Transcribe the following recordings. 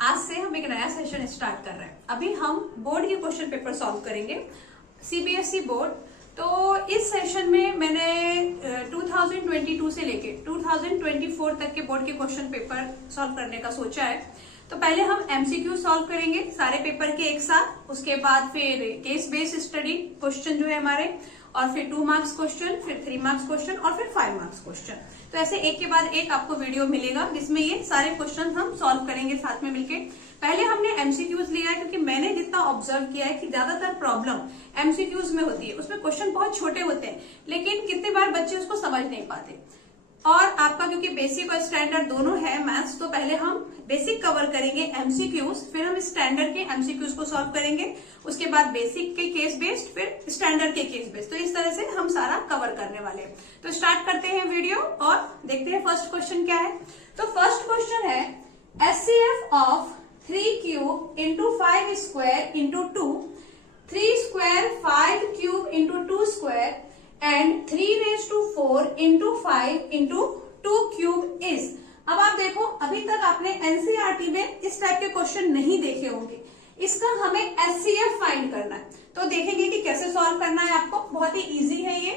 आज से हम एक नया सेशन स्टार्ट कर रहे हैं। अभी हम बोर्ड के क्वेश्चन पेपर सॉल्व करेंगे, सीबीएसई बोर्ड। तो इस सेशन में मैंने 2022 से लेके 2024 तक के बोर्ड के क्वेश्चन पेपर सॉल्व करने का सोचा है। तो पहले हम एमसीक्यू सॉल्व करेंगे सारे पेपर के एक साथ, उसके बाद फिर केस बेस्ड स्टडी क्वेश्चन जो है हमारे, और फिर 2 मार्क्स क्वेश्चन, फिर 3 मार्क्स क्वेश्चन और फिर 5 मार्क्स क्वेश्चन। तो ऐसे एक के बाद एक आपको वीडियो मिलेगा जिसमें ये सारे क्वेश्चन हम सॉल्व करेंगे साथ में मिलके। पहले हमने एमसीक्यूज लिया है क्योंकि मैंने जितना ऑब्जर्व किया है कि ज्यादातर प्रॉब्लम एमसीक्यूज में होती है, उसमें क्वेश्चन बहुत छोटे होते हैं लेकिन कितने बार बच्चे उसको समझ नहीं पाते। और आपका क्योंकि बेसिक और स्टैंडर्ड दोनों है मैथ्स, तो पहले हम बेसिक कवर करेंगे एमसीक्यूज, फिर हम स्टैंडर्ड के एमसीक्यूज को सॉल्व करेंगे, उसके बाद बेसिक के केस बेस्ड, फिर स्टैंडर्ड के केस बेस्ड। तो इस तरह से हम सारा कवर करने वाले हैं। तो स्टार्ट करते हैं वीडियो और देखते हैं फर्स्ट क्वेश्चन क्या है। तो फर्स्ट क्वेश्चन है HCF of 3 cube into 5 square into 2, 3 square 5 cube into 2 square and 3⁴ into 5 into 2 cube is. अब आप देखो, अभी तक आपने एनसीईआरटी में इस टाइप के क्वेश्चन नहीं देखे होंगे। इसका हमें एचसीएफ फाइंड करना है, तो देखेंगे कि कैसे सॉल्व करना है आपको। बहुत ही इजी है ये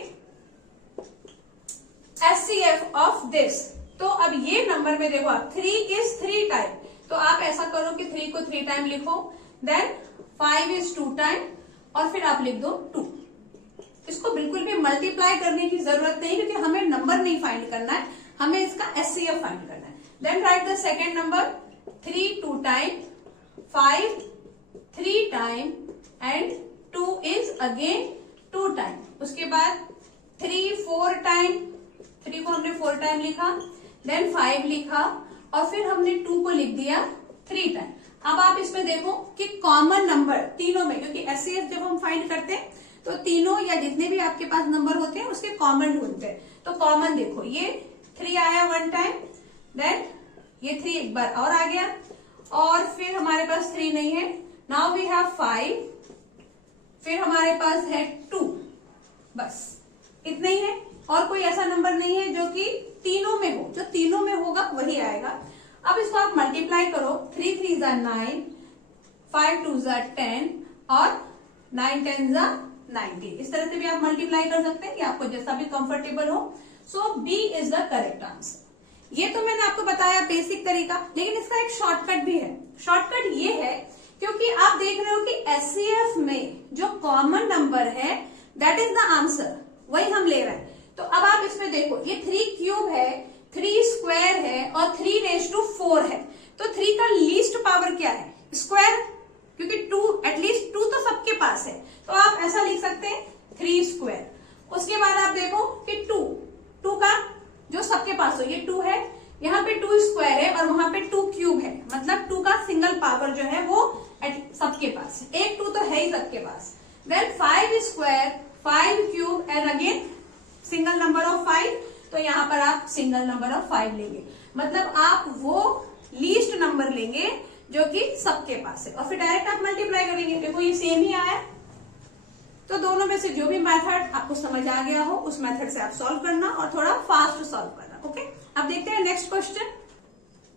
एचसीएफ ऑफ दिस। तो अब ये नंबर में देखो आप 3 इज 3 टाइम, तो आप ऐसा करो कि 3 को 3 टाइम लिखो, देन 5 इज 2 टाइम और फिर आप लिख दो 2। इसको बिल्कुल भी मल्टीप्लाई करने की जरूरत नहीं क्योंकि हमें नंबर नहीं फाइंड करना है, हमें इसका एचसीएफ फाइंड करना है। Then write the second number 3 2 time, 5 3 time and 2 is again 2 time. उसके बाद 3 4 टाइम, 3 को हमने 4 टाइम लिखा, देन 5 लिखा और फिर हमने 2 को लिख दिया 3 टाइम। अब आप इसमें देखो कि कॉमन नंबर तीनों में, क्योंकि एचसीएफ जब हम फाइंड करते हैं तो तीनों या जितने भी आपके पास नंबर होते हैं उसके कॉमन ढूंढते हैं। तो कॉमन देखो, ये 3 आया 1 टाइम, देन ये 3 एक बार और आ गया और फिर हमारे पास 3 नहीं है, नाउ वी हैव 5, फिर हमारे पास है 2, बस इतना ही है। और कोई ऐसा नंबर नहीं है जो कि तीनों में हो, जो तीनों में होगा वही आएगा। अब इसको आप मल्टीप्लाई करो, 3 3 = 9, 5 2 = 10 और 9 10 = 90। इस तरह से भी आप मल्टीप्लाई कर सकते हैं कि आपको जैसा भी कंफर्टेबल हो। So B is the correct answer. ये तो मैंने आपको बताया बेसिक तरीका, लेकिन इसका एक शॉर्टकट भी है। शॉर्टकट ये है क्योंकि आप देख रहे हो कि एचसीएफ में जो कॉमन नंबर है दैट इज द आंसर, वही हम ले रहे हैं। तो अब आप इसमें देखो, ये 3 क्यूब है, 3 स्क्वायर है और 3⁴ है। तो 3 का लीस्ट पावर क्या है? स्क्वायर, क्योंकि 2 एटलीस्ट 2 तो सबके पास है, तो आप ऐसा लिख सकते हैं 3 स्क्वायर। उसके बाद आप देखो कि 2 का जो सबके पास हो, ये 2 है, यहाँ पे 2 स्क्वायर है और वहां पे 2 क्यूब है, मतलब 2 का सिंगल पावर जो है वो सबके पास है। एक 2 तो है ही सबके पास। Then 5 square, 5 cube and again single number of 5, तो यहाँ पर आप सिंगल नंबर ऑफ 5 लेंगे, मतलब आप वो लीस्ट नंबर लेंगे जो कि सबके पास है और फिर डायरेक्ट आप मल्टीप्लाई करेंगे। देखो ये सेम ही आया, तो दोनों में से जो भी मेथड आपको समझ आ गया हो उस मेथड से आप सॉल्व करना और थोड़ा फास्ट सॉल्व करना। ओके, अब देखते हैं next question.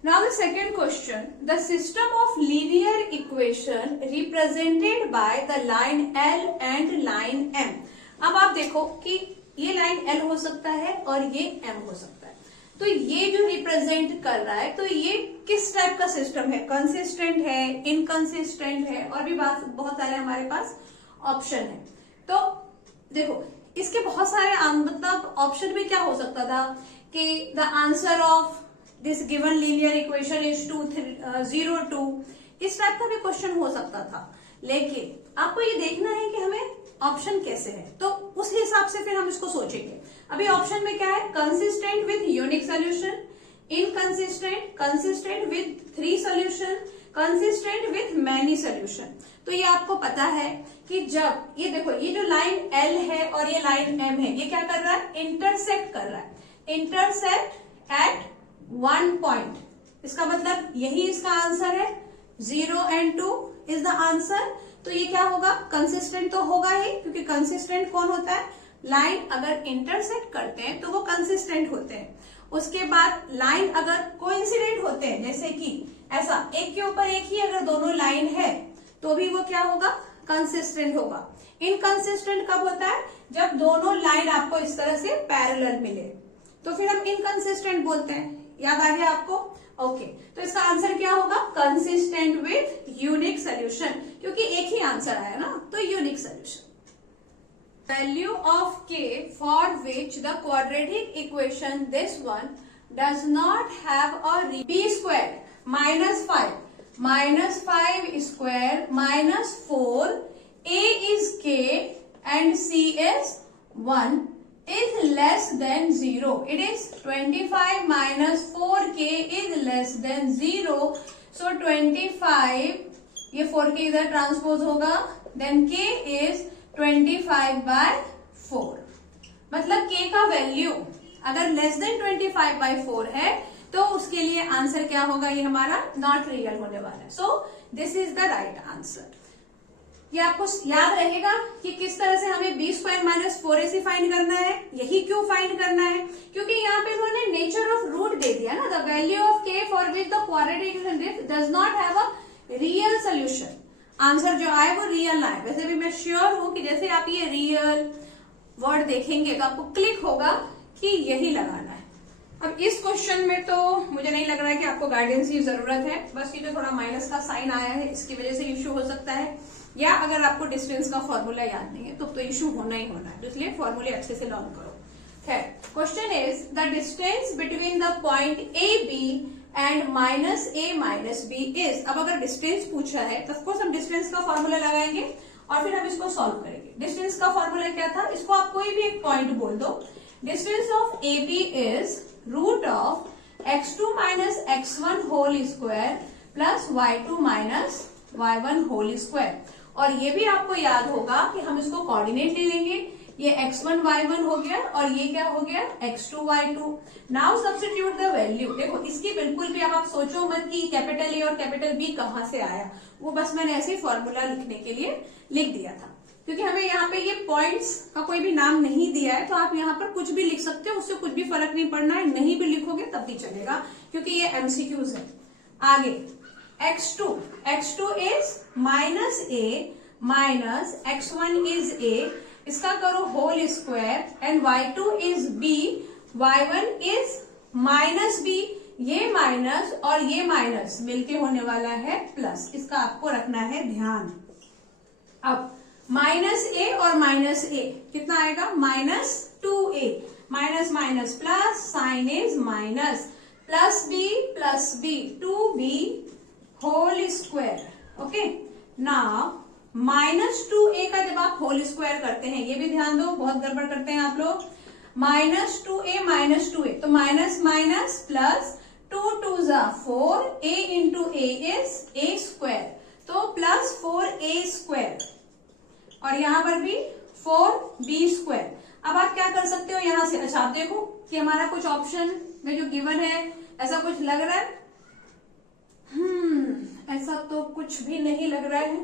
Now the second question, the system of linear equation represented by the line l and line m. अब आप देखो कि ये लाइन एल हो सकता है और ये एम हो सकता है, तो ये जो रिप्रेजेंट कर रहा है, तो ये किस टाइप का सिस्टम है? कंसिस्टेंट है, इनकंसिस्टेंट है, और भी बहुत सारे हमारे पास ऑप्शन है। तो देखो इसके बहुत सारे मतलब ऑप्शन में क्या हो सकता था कि the answer of this given linear equation is 2 0 2, इस टाइप का भी क्वेश्चन हो सकता था। लेकिन आपको ये देखना है कि हमें ऑप्शन कैसे है, तो उस हिसाब से फिर हम इसको सोचेंगे। अभी ऑप्शन में क्या है? Consistent with unique solution, inconsistent, consistent with 3 solution, consistent with many solution. तो ये आपको पता है कि जब ये देखो, ये जो लाइन एल है और ये लाइन एम है, ये क्या कर रहा है? इंटरसेक्ट कर रहा है। इंटरसेक्ट एट 1 पॉइंट, इसका मतलब यही इसका आंसर है। 0 and 2 इज द आंसर। तो ये क्या होगा? कंसिस्टेंट तो होगा ही, क्योंकि कंसिस्टेंट कौन होता है? लाइन अगर इंटरसेक्ट करते हैं तो वो कंसिस्टेंट होते हैं। उसके बाद लाइन अगर कोइंसिडेंट होते हैं, जैसे कि ऐसा एक के ऊपर एक ही अगर दोनों लाइन है तो भी वो क्या होगा, कंसिस्टेंट होगा। इनकंसिस्टेंट कब होता है, जब दोनों लाइन आपको इस तरह से पैरेलल मिले, तो फिर हम इनकंसिस्टेंट बोलते हैं। याद आ गया आपको? ओके, तो इसका आंसर क्या होगा, कंसिस्टेंट विथ यूनिक सोल्यूशन, क्योंकि एक ही आंसर आया ना, तो unique solution. Value of k for which the quadratic equation this one does not have a b square -5 square -4 a is k and c is 1 is less than 0. It is 25 minus 4k is less than 0. So 25, ये 4k इधर transpose होगा, then k is 25/4. मतलब k का value अगर less than 25/4 है तो उसके लिए आंसर क्या होगा, ये हमारा नॉट रियल होने वाला है। So this is the right answer. ये आपको याद रहेगा कि किस तरह से हमें b स्क्वायर -4ac फाइंड करना है। यही क्यों फाइंड करना है, क्योंकि यहाँ पे उन्होंने नेचर ऑफ रूट दे दिया ना, the value of k for which the quadratic equation does not have a real solution. Answer जो आए वो रियल आए। वैसे भी मैं श्योर हूं कि जैसे आप ये रियल वर्ड देखेंगे तो आपको क्लिक होगा कि यही लगाना है। अब इस क्वेश्चन में तो मुझे नहीं लग रहा है कि आपको गाइडेंस की जरूरत है, बस ये जो थोड़ा माइनस का साइन आया है इसकी वजह से इश्यू हो सकता है, या अगर आपको डिस्टेंस का फॉर्मूला याद नहीं है तो इश्यू होना ही होना है, तो इसलिए फॉर्मूले अच्छे से लर्न करो। खैर, question is the distance between the point a b and -a - b is. अब अगर डिस्टेंस पूछा है तो ऑफकोर्स हम डिस्टेंस का फॉर्मूला लगाएंगे और फिर हम इसको सॉल्व करेंगे। डिस्टेंस का फॉर्मूला क्या था, इसको आप कोई भी एक पॉइंट बोल दो। Distance of A B is root of x2 - x1 whole square plus y2 - y1 whole square. और ये भी आपको याद होगा कि हम इसको कोऑर्डिनेट ले लेंगे, ये x1 y1 हो गया और ये क्या हो गया x2 y2। Now substitute the value. देखो इसकी बिल्कुल भी अब आप सोचो मत कि कैपिटल ए और कैपिटल बी कहां से आया, वो बस मैंने ऐसे ही फॉर्मूला लिखने के लिए लिख दिया था, क्योंकि हमें यहाँ पे ये पॉइंट्स का कोई भी नाम नहीं दिया है, तो आप यहाँ पर कुछ भी लिख सकते हो, उससे कुछ भी फर्क नहीं पड़ना है। नहीं भी लिखोगे तब भी चलेगा, क्योंकि ये एमसीक्यूज है। आगे x2 is -a -x1 is a, इसका करो whole square, and y2 is b, y1 is -b। ये माइनस और ये माइनस मिलके होने वाला है प्लस, इसका आपको रखना है ध्यान। अब -a और -a कितना आएगा, -2a, minus minus plus, sign is minus, plus b 2b whole square. Okay, now -2a का जब आप होल स्क्वायर करते हैं, ये भी ध्यान दो, बहुत गड़बड़ करते हैं आप लोग। -2a तो minus minus plus, 2 2 4, a into a is a square, तो प्लस 4a स्क्वायर, और यहां पर भी 4b स्क्वायर। अब आप क्या कर सकते हो यहां से, अच्छा आप देखो कि हमारा कुछ ऑप्शन में जो गिवन है ऐसा कुछ लग रहा है, ऐसा तो कुछ भी नहीं लग रहा है।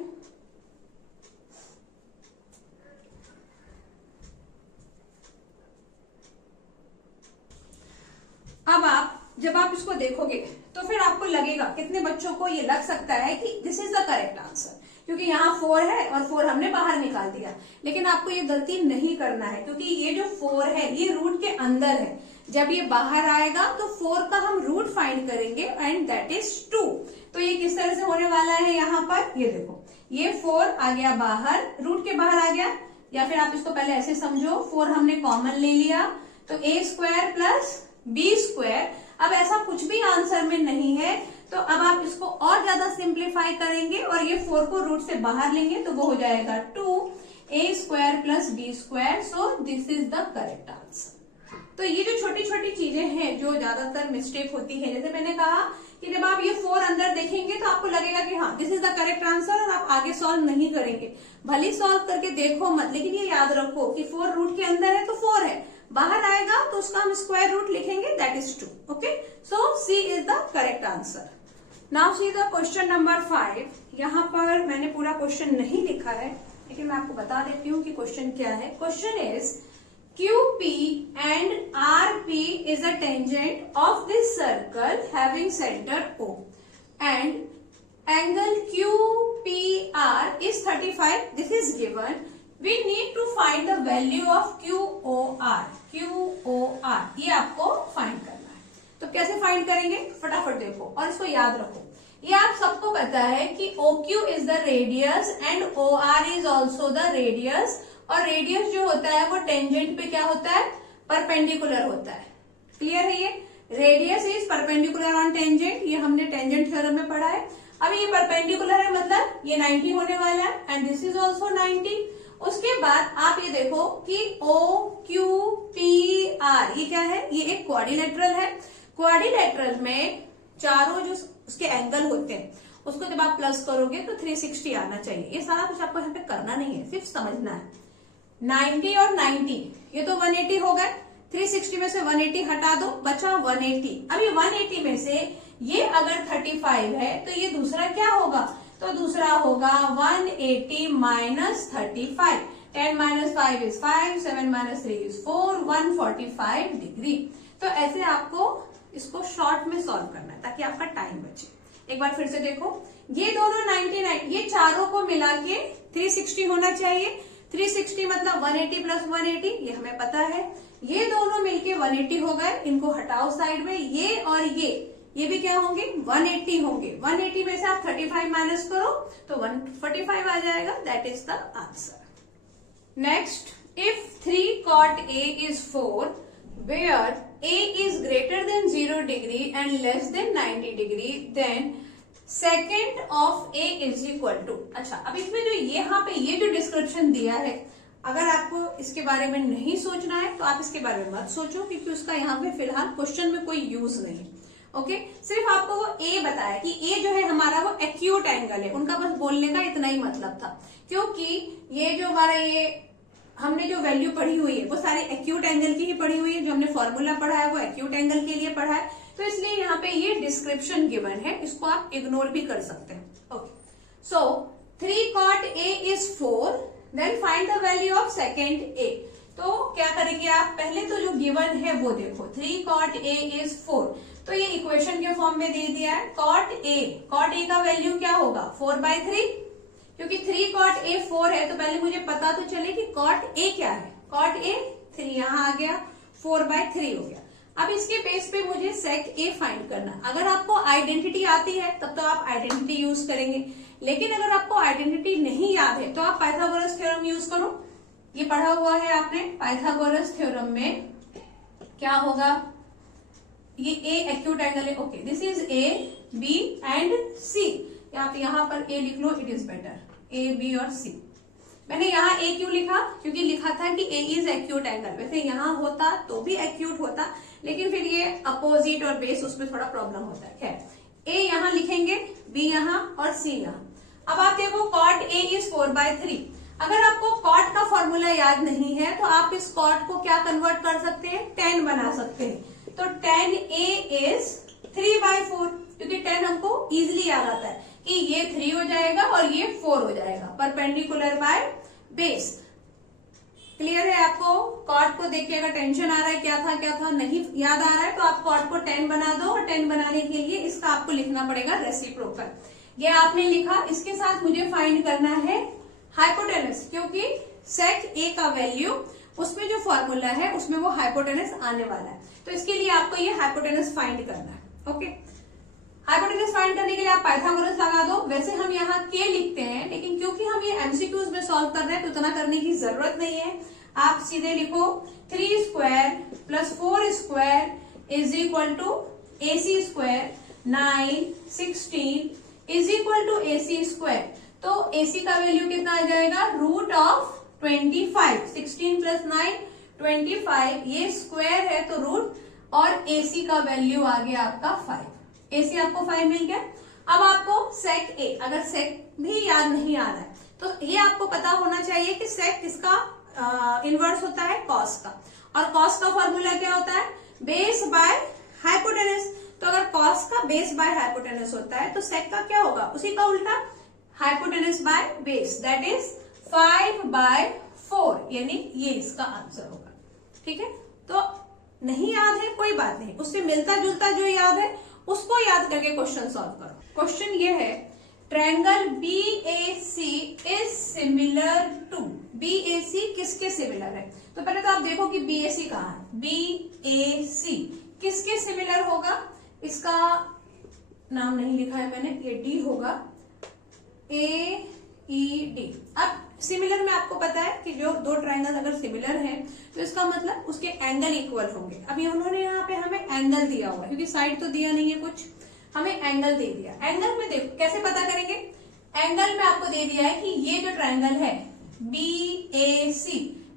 अब जब आप इसको देखोगे तो फिर आपको लगेगा, कितने बच्चों को ये लग सकता है कि this is the correct answer, क्योंकि यहाँ 4 है और 4 हमने बाहर निकाल दिया। लेकिन आपको ये गलती नहीं करना है, क्योंकि ये जो 4 है ये रूट के अंदर है। जब ये बाहर आएगा तो 4 का हम रूट फाइंड करेंगे एंड दैट इज 2। तो ये किस तरह से होने वाला है, यहाँ पर ये देखो, ये 4 आ गया बाहर, रूट के बाहर आ गया, या फिर आप इसको पहले ऐसे समझो, 4 हमने कॉमन ले लिया तो a square plus b square. अब ऐसा कुछ भी आंसर में नहीं है, तो अब आप इसको और ज्यादा सिंप्लीफाई करेंगे और ये 4 को रूट से बाहर लेंगे तो वो हो जाएगा 2a square plus b square. So this is the correct answer. तो ये जो छोटी छोटी चीजें हैं जो ज्यादातर मिस्टेक होती है, जैसे मैंने कहा कि जब आप ये 4 अंदर देखेंगे तो आपको लगेगा कि हाँ this is the correct answer, और आप आगे सॉल्व नहीं करेंगे। भले सॉल्व करके देखो मत, लेकिन ये याद रखो कि 4 रूट के अंदर है तो 4 है, बाहर आएगा तो उसका हम स्क्वायर रूट लिखेंगे, that is 2। Okay, so c is the correct answer. Now see the question number 5। यहाँ पर मैंने पूरा क्वेश्चन नहीं लिखा है, लेकिन मैं आपको बता देती हूँ कि क्वेश्चन क्या है। Question is QP and RP is a tangent of this circle having center O and angle QPR is 35. This is given. We need to find the value of QOR. QOR ये आपको find करना है। तो कैसे find करेंगे, फटाफट देखो और इसको याद रखो। ये आप सबको पता है कि OQ is the radius and OR is also the radius, और रेडियस जो होता है वो टेंजेंट पे क्या होता है, परपेंडिकुलर होता है। क्लियर है? ये radius is perpendicular on tangent, ये हमने टेंजेंट थ्योरम में पढ़ा है। अब ये परपेंडिकुलर है मतलब ये 90 होने वाला है एंड दिस इज ऑल्सो 90। उसके बाद आप ये देखो कि OQPR ये क्या है, ये एक क्वाड्रिलेटरल है। क्वाड्रिलेटरल में चारों जो उसके एंगल होते हैं उसको जब आप प्लस करोगे तो 360 आना चाहिए। ये सारा कुछ आपको यहाँ पे करना नहीं है, सिर्फ समझना है। 90 और 90 ये तो 180 हो गए, 360 में से 180 हटा दो, बचा 180। अभी 180 में से ये अगर 35 है तो ये दूसरा क्या होगा, तो दूसरा होगा 180 minus 35। 10 minus 5 is 5, 7 minus 3 is 4, 145 degree. तो ऐसे आपको इसको शॉर्ट में सॉल्व करना है ताकि आपका टाइम बचे। एक बार फिर से देखो, ये दोनों 99, ये चारों को मिला के 360 होना चाहिए। 360 मतलब 180 प्लस 180, ये हमें पता है। ये दोनों मिलके 180 हो गए, इनको हटाओ साइड में। ये और ये भी क्या होंगे, 180 होंगे। 180 में से आप 35 माइनस करो तो 145 आ जाएगा। That is the answer. Next, if 3 cot A is 4 where A is greater than 0 degree and less than 90 degree, then secant of A is equal to। अच्छा, अब इसमें जो यहाँ पे ये जो डिस्क्रिप्शन दिया है, अगर आपको इसके बारे में नहीं सोचना है तो आप इसके बारे में मत सोचो, क्योंकि उसका यहाँ पे फिलहाल क्वेश्चन में कोई यूज नहीं। ओके, सिर्फ आपको वो ए बताया कि ए जो है हमारा वो एक्यूट एंगल है, उनका बस बोलने का इतना ही मतलब था। क्योंकि ये जो हमारा ये हमने जो वैल्यू पढ़ी हुई है वो सारी एक्यूट एंगल की ही पढ़ी हुई है, जो हमने फॉर्मूला पढ़ा है वो एक्यूट एंगल के लिए पढ़ा है। तो इसलिए यहाँ पे ये डिस्क्रिप्शन गिवन है, इसको आप इग्नोर भी कर सकते हैं। Okay, so 3 cot A is 4, then find the value of second A। तो क्या करेंगे आप, पहले तो जो गिवन है वो देखो, 3 cot A is 4, तो ये इक्वेशन के फॉर्म में दे दिया है। cot A का वैल्यू क्या होगा, 4/3, क्योंकि 3 cot A 4 है तो पहले मुझे पता तो चले कि cot A क्या है। cot A 3 यहाँ आ गया, 4/3 हो गया। अब इसके बेस पे मुझे sec A फाइंड करना। अगर आपको आइडेंटिटी आती है तब तो आप आइडेंटिटी यूज करेंगे, लेकिन अगर आपको आइडेंटिटी नहीं याद है तो आप पाइथागोरस थ्योरम यूज करो। ये पढ़ा हुआ है आपने, पाइथागोरस थ्योरम में क्या होगा, ये A एक्यूट एंगल है। Okay, this is A, B and C। आप यहाँ पर A लिख लो, it is better, A, B और C। मैंने यहाँ A क्यों लिखा, क्योंकि लिखा था कि A इज एक्यूट एंगल। वैसे यहाँ होता तो भी एक्यूट होता, लेकिन फिर ये अपोजिट और बेस, उसमें थोड़ा प्रॉब्लम होता है। खैर, A यहाँ लिखेंगे, B यहाँ और C यहाँ। अब आप देखो cot A is 4/3। अगर आपको cot का फॉर्मूला याद नहीं है तो आप इस cot को क्या कन्वर्ट कर सकते हैं, 10 बना सकते हैं। तो 10A is 3/4, क्योंकि 10 हमको इजिली याद आता है कि ये 3 हो जाएगा और ये 4 हो जाएगा, परपेंडिकुलर बाय बेस। क्लियर है आपको? कॉट को देखिए, अगर टेंशन आ रहा है क्या था नहीं याद आ रहा है तो आप कॉट को 10 बना दो, और 10 बनाने के लिए इसका आपको लिखना पड़ेगा रेसिप्रोकल। ये आपने लिखा, इसके साथ मुझे फाइंड करना है हाइपोटेनस, क्योंकि सेक ए का वैल्यू उसमें जो फॉर्मूला है उसमें वो हाइपोटेनस आने वाला है, तो इसके लिए आपको ये हाइपोटेनस फाइंड करना है। ओके, हाइपोटेनस फाइंड करने के लिए आप पाइथागोरस लगा दो। वैसे हम यहाँ के लिखते हैं, लेकिन क्योंकि हम ये एमसीक्यूज में सॉल्व कर रहे हैं तो उतना करने की जरूरत नहीं है। आप सीधे लिखो 3 square plus 4 square is equal to AC square 9 16 is equal to AC square. तो AC का वैल्यू कितना आ जाएगा, रूट ऑफ 25। 16 प्लस 9 25, ये स्क्वायर है तो रूट, और AC का वैल्यू आ गया आपका 5। AC आपको 5 मिल गया। अब आपको सेक A, अगर सेक भी याद नहीं आ रहा है तो ये आपको पता होना चाहिए कि सेक किसका इनवर्स होता है, कॉस का। और कॉस का फॉर्मूला क्या होता है, बेस बाय हाइपोटेनस। तो अगर कॉस का बेस बाय हाइपोटेनस होता है तो सेक का क्या होगा, उसी का उल्टा, hypotenuse by base, that is 5/4, यानी ये इसका आंसर होगा। ठीक है, तो नहीं याद है कोई बात नहीं, उससे मिलता जुलता जो याद है उसको याद करके क्वेश्चन सॉल्व करो। क्वेश्चन ये है triangle BAC is similar to, BAC किसके सिमिलर है? तो पहले तो आप देखो कि BAC कहाँ है। BAC किसके सिमिलर होगा? इसका नाम नहीं लिखा है मैंने, ये D होगा, AED। अब सिमिलर में आपको पता है कि जो दो ट्रायंगल अगर सिमिलर हैं तो इसका मतलब उसके एंगल इक्वल होंगे। अभी उन्होंने यहाँ पे हमें एंगल दिया हुआ है, क्योंकि साइड तो दिया नहीं है कुछ, हमें एंगल दे दिया। एंगल में देखो कैसे पता करेंगे, एंगल में आपको दे दिया है कि ये जो ट्रायंगल है BAC,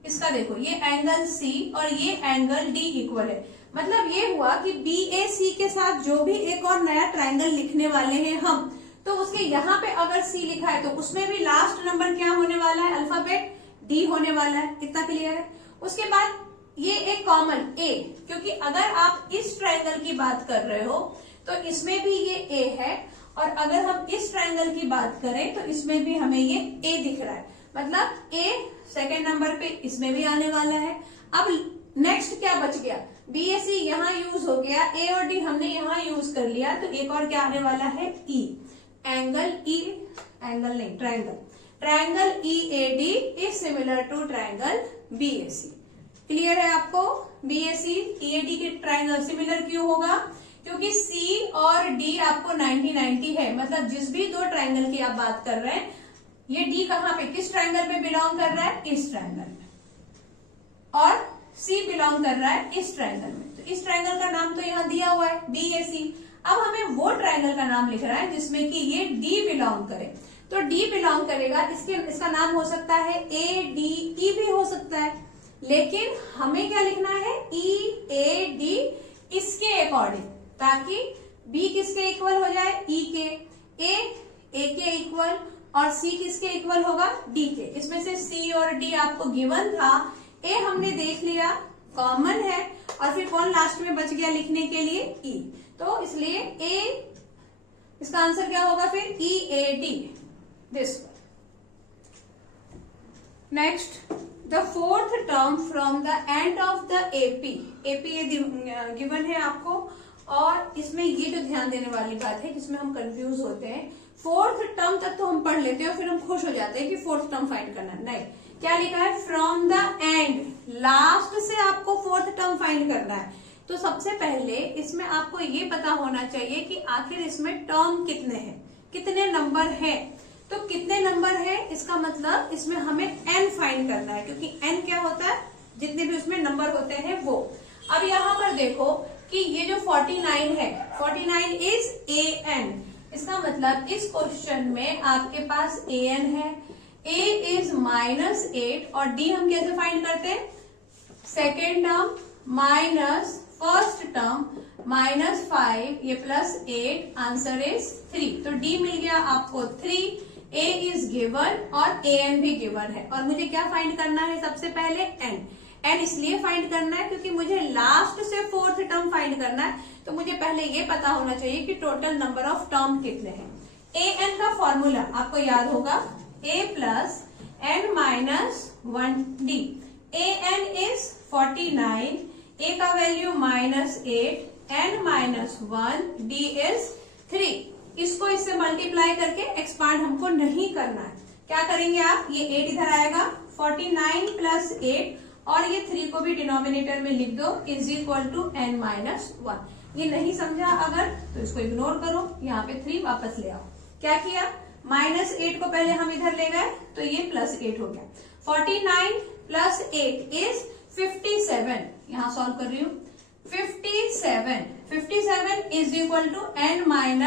इसका देखो ये एंगल C और ये एंगल D इक्वल है। मतलब ये हुआ कि BAC के साथ जो भी एक और नया ट्रायंगल लिखने वाले हैं हम, तो उसके यहाँ पे अगर C लिखा है तो उसमें भी लास्ट नंबर क्या होने वाला है, अल्फाबेट D होने वाला है। इतना क्लियर है? उसके बाद ये एक कॉमन A, क्योंकि अगर आप इस ट्रायंगल की बात कर रहे हो तो इसमें भी ये A है, और अगर हम इस ट्रायंगल की बात करें तो इसमें भी हमें ये A दिख रहा है। मतलब A सेकेंड नंबर पे इसमें भी आने वाला है। अब नेक्स्ट क्या बच गया, BAC यहाँ यूज हो गया, A और D हमने यहाँ यूज कर लिया, तो एक और क्या आने वाला है, E। एंगल E, एंगल नहीं triangle, triangle EAD is similar to triangle BAC। Clear है आपको? BAC EAD के ट्रायंगल सिमिलर क्यों होगा? क्योंकि C और D आपको 90-90 है। मतलब जिस भी दो ट्रायंगल की आप बात कर रहे हैं, ये D कहाँ पे, किस ट्रायंगल में बिलोंग कर रहा है, इस ट्रायंगल में, और C बिलोंग कर रहा है इस ट्रायंगल में। तो इस ट्रायंगल का नाम तो यहाँ दिया हुआ है BAC। अब हमें वो ट्रायंगल का नाम लिख रहा है जिसमें कि ये D बिलोंग करे। तो D बिलोंग करेगा, इसका नाम हो सकता है ADE भी हो सकता है, लेकिन हमें क्या लिखना है, EAD इसके अकॉर्डिंग, ताकि B किसके इक्वल हो जाए, E के, A के इक्वल, और C किसके इक्वल होगा, D के। इसमें से C और D आपको गिवन था, A हमने देख लिया कॉमन है, और फिर कौन लास्ट में बच गया लिखने के लिए, E। तो इसलिए A, इसका आंसर क्या होगा फिर, EAD, this one. Next, the fourth term from the end of the AP ये गिवन है आपको, और इसमें ये जो ध्यान देने वाली बात है जिसमें हम कंफ्यूज होते हैं, फोर्थ टर्म तक तो हम पढ़ लेते हैं और फिर हम खुश हो जाते हैं कि फोर्थ टर्म फाइंड करना है। नहीं, क्या लिखा है, फ्रॉम द एंड, लास्ट से आपको फोर्थ टर्म फाइंड करना है। तो सबसे पहले इसमें आपको ये पता होना चाहिए कि आखिर इसमें टर्म कितने हैं, कितने नंबर हैं। तो कितने नंबर है, इसका मतलब इसमें हमें n फाइंड करना है, क्योंकि n क्या होता है, जितने भी उसमें नंबर होते हैं वो। अब यहाँ पर देखो कि ये जो 49 है, 49 इज AN। इसका मतलब इस क्वेश्चन में आपके पास AN है, A इज -8, और D हम कैसे फाइंड करते हैं, second term minus first term -5, ये +8, आंसर इज 3। तो D मिल गया आपको 3, A इज गिवन और AN भी गिवन है, और मुझे क्या फाइंड करना है, सबसे पहले n इसलिए फाइंड करना है क्योंकि मुझे लास्ट से फोर्थ टर्म फाइंड करना है। तो मुझे पहले ये पता होना चाहिए कि टोटल नंबर ऑफ टर्म कितने हैं। AN का फॉर्मूला आपको याद होगा, A + n - 1D। AN is 49, A का वैल्यू -8, n - 1, D इज 3। इसको इससे मल्टीप्लाई करके एक्सपांड हमको नहीं करना है। क्या करेंगे आप, ये 8 इधर आएगा, 49 + 8, और ये 3 को भी डिनोमिनेटर में लिख दो, इज इक्वल टू n - 1। ये नहीं समझा अगर तो इसको इग्नोर करो, यहाँ पे 3 वापस ले आओ। क्या किया, -8 को पहले हम इधर ले गए तो ये +8 हो गया। 49 + 8 इज 57, यहाँ सॉल्व कर रही हूँ, 57 इज इक्वल टू n - 1,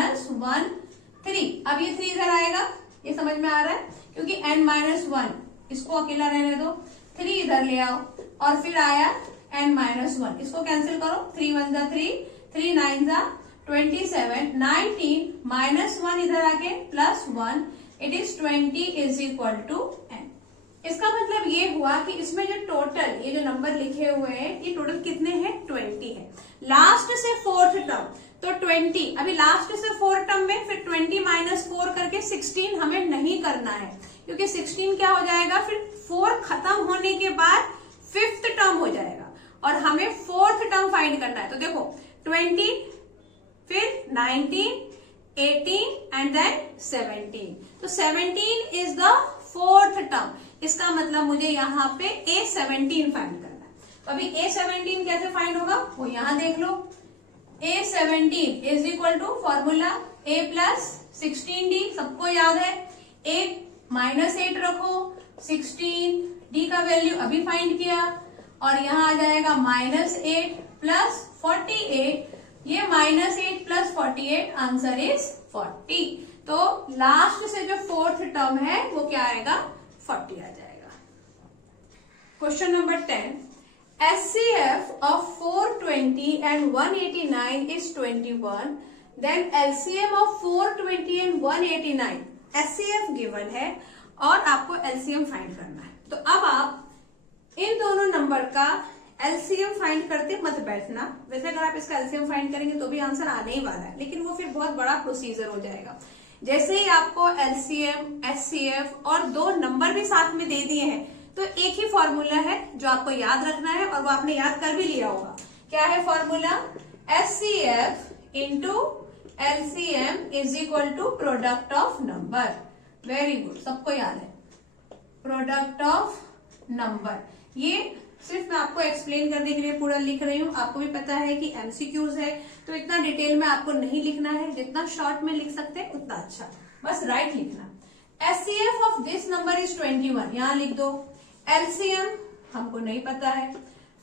3। अब ये 3 इधर आएगा, ये समझ में आ रहा है, क्योंकि n - 1 इसको अकेला रहने दो, 3 इधर ले आओ, और फिर आया n - 1, इसको कैंसिल करो, 3 × 1 = 3, 3 × 9 = 27, 19 -1 इधर आके +1, it is 20 is equal to n। इसका मतलब ये हुआ कि इसमें जो टोटल ये जो नंबर लिखे हुए हैं, ये टोटल कितने हैं, 20 है। लास्ट से फोर्थ टर्म तो 20, अभी लास्ट से फोर्थ टर्म में फिर 20 - 4 करके 16 हमें नहीं करना है, क्योंकि 16 क्या हो जाएगा, फिर 4 खत्म होने के बाद फिफ्थ टर्म हो जाएगा, और हमें फोर्थ टर्म फाइंड करना है। तो देखो 20, फिर 19, 18 एंड देन 17। तो 17 इज द फोर्थ टर्म। इसका मतलब मुझे यहाँ पे A17 फाइंड करना है। तो अभी A17 कैसे फाइंड होगा वो यहां देख लो। A17 is equal to formula A plus 16D, सबको याद है। 8 माइनस 8 रखो, 16D का वैल्यू अभी फाइंड किया, और यहां आ जाएगा -8 प्लस 48। ये -8 प्लस 48 आंसर इज 40। तो लास्ट से जो फोर्थ टर्म है वो क्या आएगा, 40 आ जाएगा। Question number 10, HCF of 420 and 189 is 21, then LCM of 420 and 189, HCF given है और आपको LCM फाइंड करना है। तो अब आप इन दोनों नंबर का एलसीएम फाइंड करते मत बैठना। वैसे अगर आप इसका एलसीएम फाइंड करेंगे तो भी आंसर आने ही वाला है, लेकिन वो फिर बहुत बड़ा प्रोसीजर हो जाएगा। जैसे ही आपको एलसीएम, एचसीएफ और दो नंबर भी साथ में दे दिए हैं तो एक ही फॉर्मूला है जो आपको याद रखना है, और वो आपने याद कर भी लिया होगा। क्या है formula, HCF into LCM is equal to product of number. Very good, सबको याद है प्रोडक्ट ऑफ नंबर। ये सिर्फ मैं आपको एक्सप्लेन करने के लिए पूरा लिख रही हूँ। आपको भी पता है कि एमसीक्यूज है तो इतना डिटेल में आपको नहीं लिखना है, जितना शॉर्ट में लिख सकते हैं उतना अच्छा, बस राइट लिखना। HCF of this number is 21, यहां लिख दो। एलसीएम हमको नहीं पता है।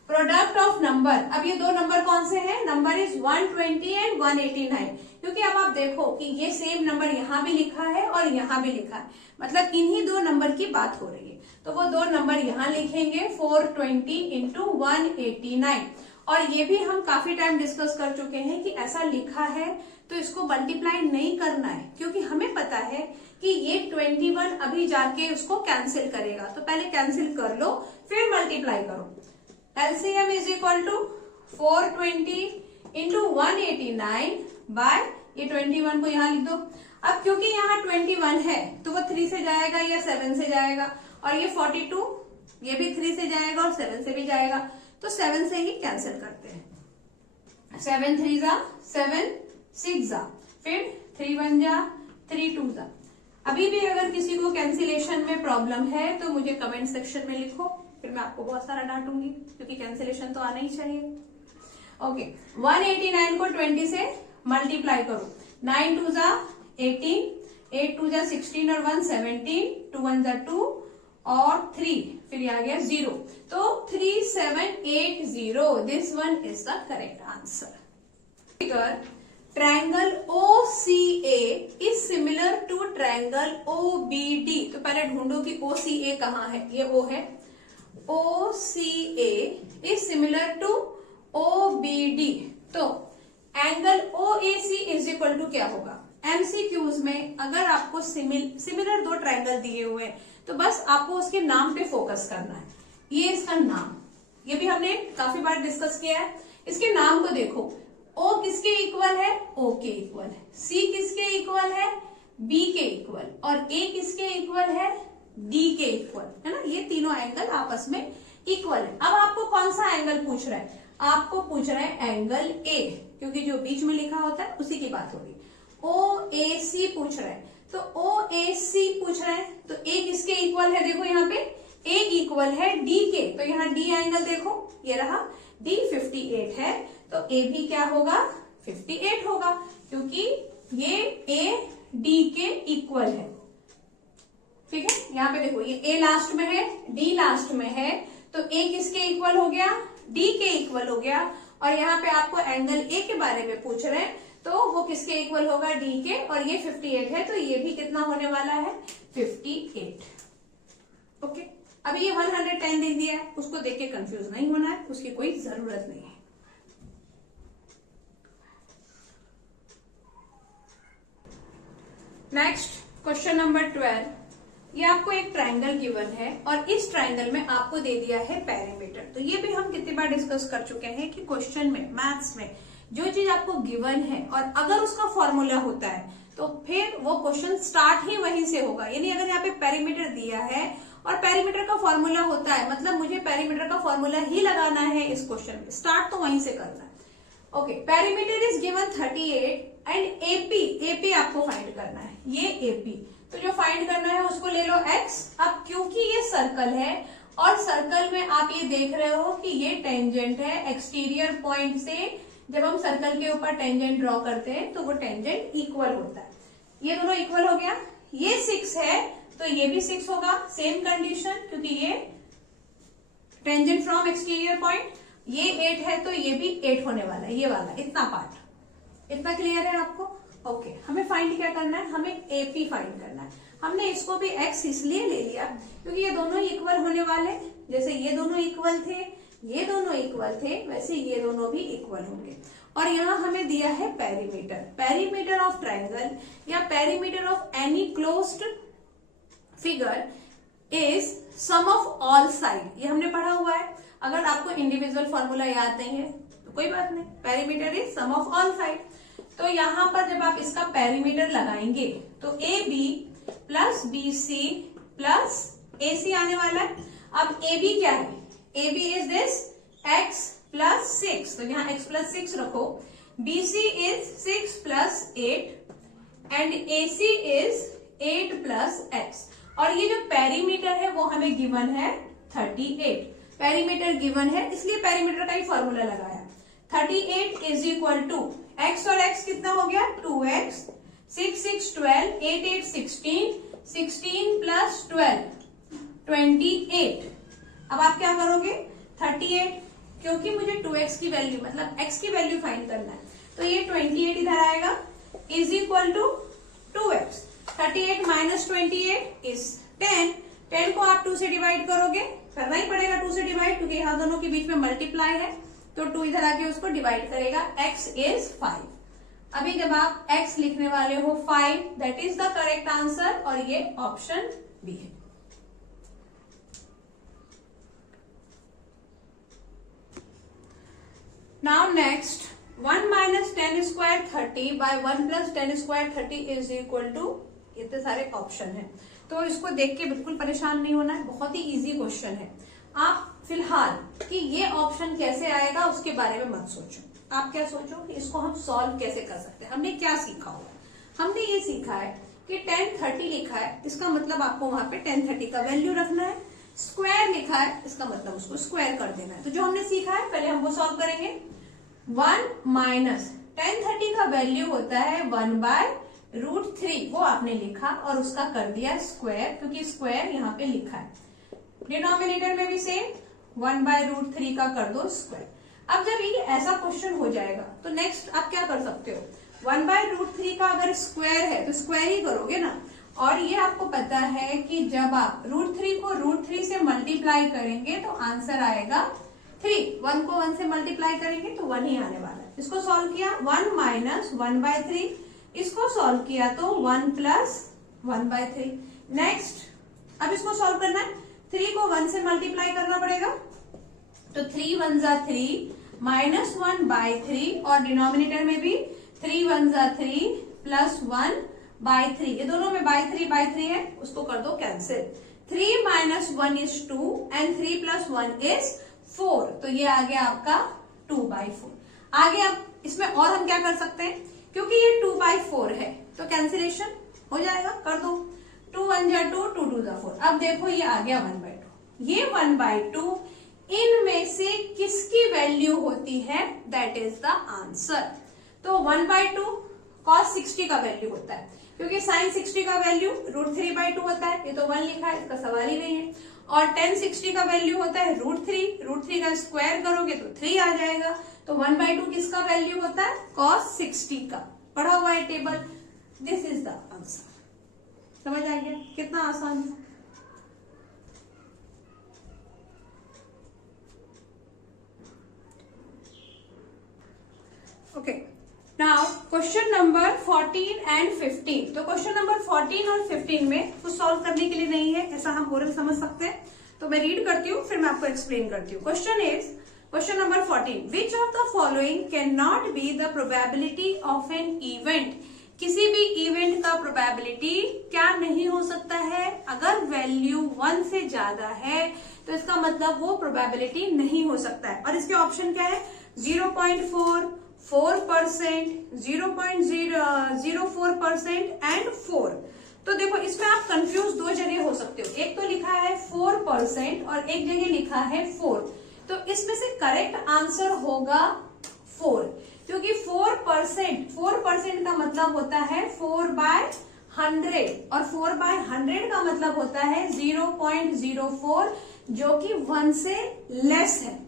प्रोडक्ट ऑफ नंबर, अब ये दो नंबर कौन से हैं, नंबर इज 120 एंड 189, क्योंकि अब आप देखो कि ये सेम नंबर यहां भी लिखा है और यहां भी लिखा है, मतलब इन्हीं दो नंबर की बात हो रही है। तो वो दो नंबर यहां लिखेंगे 420 इंटू 189, और ये भी हम काफी टाइम डिस्कस कर चुके हैं कि ऐसा लिखा है तो इसको मल्टीप्लाई नहीं करना है, क्योंकि हमें पता है कि ये 21 अभी जाके उसको कैंसिल करेगा, तो पहले कैंसिल कर लो फिर मल्टीप्लाई करो। LCM is equal to 420 into 189 by ये 21 को यहां लिख दो। अब क्योंकि यहाँ 21 है तो वो 3 से जाएगा या 7 से जाएगा, और ये 42 ये भी 3 से जाएगा और 7 से भी जाएगा, तो 7 से ही कैंसिल करते हैं। 7 3 जा 7, 6 जा, फिर 3 1 जा 3 2 जा। अभी भी अगर किसी को कैंसिलेशन में प्रॉब्लम है तो मुझे कमेंट सेक्शन में लिखो, फिर मैं आपको बहुत सारा डांटूंगी, क्योंकि कैंसिलेशन तो आना ही चाहिए। ओके, 189 को 20 से मल्टीप्लाई करो। 9 2 जा 18, 8 2 जा 16 और 1 17, 2 1 जा 2 और 3, फिर ये आ गया 0, तो 3780, this one is the correct answer. Figure triangle OCA is similar to triangle OBD। तो पहले ढूंढो कि OCA कहाँ है, ये O है। OCA is similar to OBD, तो angle OAC is equal to क्या होगा। एमसीक्यूज में अगर आपको सिमिलर दो ट्रायंगल दिए हुए हैं तो बस आपको उसके नाम पे फोकस करना है। ये इसका नाम, ये भी हमने काफी बार डिस्कस किया है। इसके नाम को देखो, O किसके इक्वल है, O के इक्वल है। C किसके इक्वल है, B के इक्वल, और A किसके इक्वल है, D के इक्वल, है ना। ये तीनों एंगल आपस में इक्वल है। अब आपको कौन सा एंगल पूछ रहा है, आपको पूछ रहा है एंगल A, क्योंकि जो बीच में लिखा होता है उसी की बात हो रही है। OAC पूछ रहा है, तो OAC पूछ रहा है, तो A किसके इक्वल है, देखो यहाँ पे A इक्वल है D के, तो यहाँ D एंगल देखो, ये रहा D 58 है, तो A भी क्या होगा, 58 होगा, क्योंकि ये A D के इक्वल है। ठीक है, यहाँ पे देखो ये A लास्ट में है, D लास्ट में है, तो A किसके इक्वल हो गया, D के इक्वल हो गया। और यहाँ पे आपको एंगल A के बारे में पूछ रहे हैं, तो वो किसके इक्वल होगा, D के, और ये 58 है, तो ये भी कितना होने वाला है, 58। ओके, अभी ये 110 दे दिया है, उसको देख के कंफ्यूज नहीं होना है, उसकी कोई जरूरत नहीं है। नेक्स्ट क्वेश्चन नंबर 12, ये आपको एक ट्रायंगल गिवन है और इस ट्रायंगल में आपको दे दिया है पेरीमीटर। तो ये भी हम कितनी बार डिस्कस कर चुके हैं कि क्वेश्चन में, मैथ्स में जो चीज आपको गिवन है और अगर उसका फॉर्मूला होता है तो फिर वो क्वेश्चन स्टार्ट ही वहीं से होगा। यानी अगर यहाँ पे पेरीमीटर दिया है और पेरीमीटर का फॉर्मूला होता है, मतलब मुझे पेरीमीटर का फॉर्मूला ही लगाना है इस क्वेश्चन में, स्टार्ट तो वहीं से करना है। Okay, perimeter is given 38 and AP आपको फाइंड करना है, ये एपी। तो जो फाइंड करना है उसको ले लो x। अब क्योंकि ये सर्कल है और सर्कल में आप ये देख रहे हो कि ये टेंजेंट है, एक्सटीरियर पॉइंट से जब हम सर्कल के ऊपर टेंजेंट ड्रॉ करते हैं तो वो टेंजेंट इक्वल होता है। ये दोनों इक्वल हो गया, ये 6 है तो ये भी 6 होगा, सेम कंडीशन, क्योंकि ये टेंजेंट फ्रॉम एक्सटीरियर पॉइंट। ये 8 है तो ये भी 8 होने वाला है, ये वाला इतना पार्ट। इतना क्लियर है आपको? ओके, हमें फाइंड क्या करना है, हमें एपी फाइंड करना है। हमने इसको भी x इसलिए ले लिया क्योंकि ये दोनों इक्वल होने वाले, जैसे ये दोनों इक्वल थे, ये दोनों इक्वल थे, वैसे ये दोनों भी इक्वल होंगे। और यहाँ हमें दिया है पेरीमीटर, पेरीमीटर ऑफ ट्रायंगल या perimeter of any closed figure is sum of all side, ये हमने पढ़ा हुआ है। अगर आपको इंडिविजुअल फॉर्मूला याद नहीं है तो कोई बात नहीं, perimeter is sum of all side. तो यहाँ पर जब आप इसका पेरीमीटर लगाएंगे तो A B plus B C plus A C आने वाला है। अब ए बी क्या है, A B is this x plus 6, तो यहाँ x प्लस 6 रखो। B C is 6 plus 8 and A C is 8 plus x। और ये जो पेरीमीटर है वो हमें गिवन है 38, पेरीमीटर गिवन है इसलिए पेरीमीटर का ही फॉर्मूला लगाया। 38 इज इक्वल टू x और x कितना हो गया 2x, 6 6 12, 8 8 16, 16 प्लस 12 28। अब आप क्या करोगे 38, क्योंकि मुझे 2x की वैल्यू मतलब x की वैल्यू फाइंड करना है तो ये 28 इधर आएगा is equal to 2x। 38 minus 28 is 10। 10 को आप 2 से डिवाइड करोगे, करना ही पड़ेगा 2 से डिवाइड क्योंकि यहाँ दोनों के बीच में मल्टीप्लाई है, तो 2 इधर आके उसको डिवाइड करेगा। x is 5। अभी जब आप x लिखने वाले हो 5, that is the correct answer और ये ऑप्शन बी है। Now next 1 minus 10 square 30 by 1 plus 10 square 30 is equal to, इतने सारे ऑप्शन है तो इसको देख के बिल्कुल परेशान नहीं होना है, बहुत ही इजी क्वेश्चन है। आप फिलहाल कि ये ऑप्शन कैसे आएगा उसके बारे में मत सोचो, आप क्या सोचो कि इसको हम सॉल्व कैसे कर सकते हैं। हमने क्या सीखा हुआ है, हमने ये सीखा है कि 10 30 लिखा है इसका मतलब आपको वहां पे 10 30 का वैल्यू रखना है, स्क्वायर लिखा है इसका मतलब उसको स्क्वायर कर देना है। तो जो हमने सीखा है पहले हम वो सॉल्व करेंगे। 1 माइनस 10 30 का वैल्यू होता है 1/√3, वो आपने लिखा और उसका कर दिया स्क्वायर, क्योंकि स्क्वायर यहाँ पे लिखा है। डिनोमिनेटर में भी सेम 1/√3 का कर दो स्क्वायर। अब जब ये ऐसा क्वेश्चन हो जाएगा तो नेक्स्ट आप क्या कर सकते हो, 1/√3 का अगर स्क्वायर है तो स्क्वायर ही करोगे ना। और ये आपको पता है कि जब आप √3 को √3 से मल्टीप्लाई करेंगे तो आंसर आएगा 3। 1 को 1 से मल्टीप्लाई करेंगे तो 1 ही आने वाला है। इसको सॉल्व किया 1 माइनस 1/3, इसको सॉल्व किया तो 1 प्लस 1/3। नेक्स्ट अब इसको सॉल्व करना है, 3 को 1 से मल्टीप्लाई करना पड़ेगा तो 3 1 जा 3 माइनस 1/3 और डिनोमिनेटर में भी 3 1 जा 3 प्लस 1/3, ये दोनों में बाई 3 है, उसको कर दो cancel. 3 minus 1 is 2 and 3 plus 1 is 4, तो ये आ गया आपका 2/4। आगे अब इसमें और हम क्या कर सकते हैं, क्योंकि ये 2/4 है तो कैंसिलेशन हो जाएगा, कर दो। 2 1 जा 2, 2 2 जा 4। अब देखो ये आ गया 1/2, ये 1/2 इनमें से किसकी वैल्यू होती है, दैट इज द आंसर। तो 1/2 cos 60 का वैल्यू होता है, क्योंकि sin 60 का वैल्यू √3/2 होता है, ये तो 1 लिखा है इसका सवाल ही नहीं है। और tan 60 का वैल्यू होता है √3 का स्क्वायर करोगे तो 3 आ जाएगा। तो 1/2 किसका वैल्यू होता है, cos 60 का, पढ़ा हुआ है table. This is the answer. समझ आ गया कितना आसान है। Okay, now question number 14 and 15। तो क्वेश्चन नंबर 14 और 15 में कुछ सॉल्व करने के लिए नहीं है, ऐसा हम ओरल समझ सकते हैं। तो मैं रीड करती हूँ फिर मैं आपको एक्सप्लेन करती हूँ। Question number 14, which of the following can not be the probability of an event. किसी भी इवेंट का प्रोबेबिलिटी क्या नहीं हो सकता है, अगर वैल्यू 1 से ज्यादा है तो इसका मतलब वो प्रोबेबिलिटी नहीं हो सकता है। और इसके ऑप्शन क्या है, 0.4, 4%, 0.04% एंड 4। तो देखो इसमें आप कंफ्यूज दो जगह हो सकते हो, एक तो लिखा है 4% और एक जगह लिखा है 4। तो इसमें से करेक्ट आंसर होगा 4, क्योंकि 4% का मतलब होता है 4/100 और 4/100 का मतलब होता है 0.04, जो कि 1 से लेस है।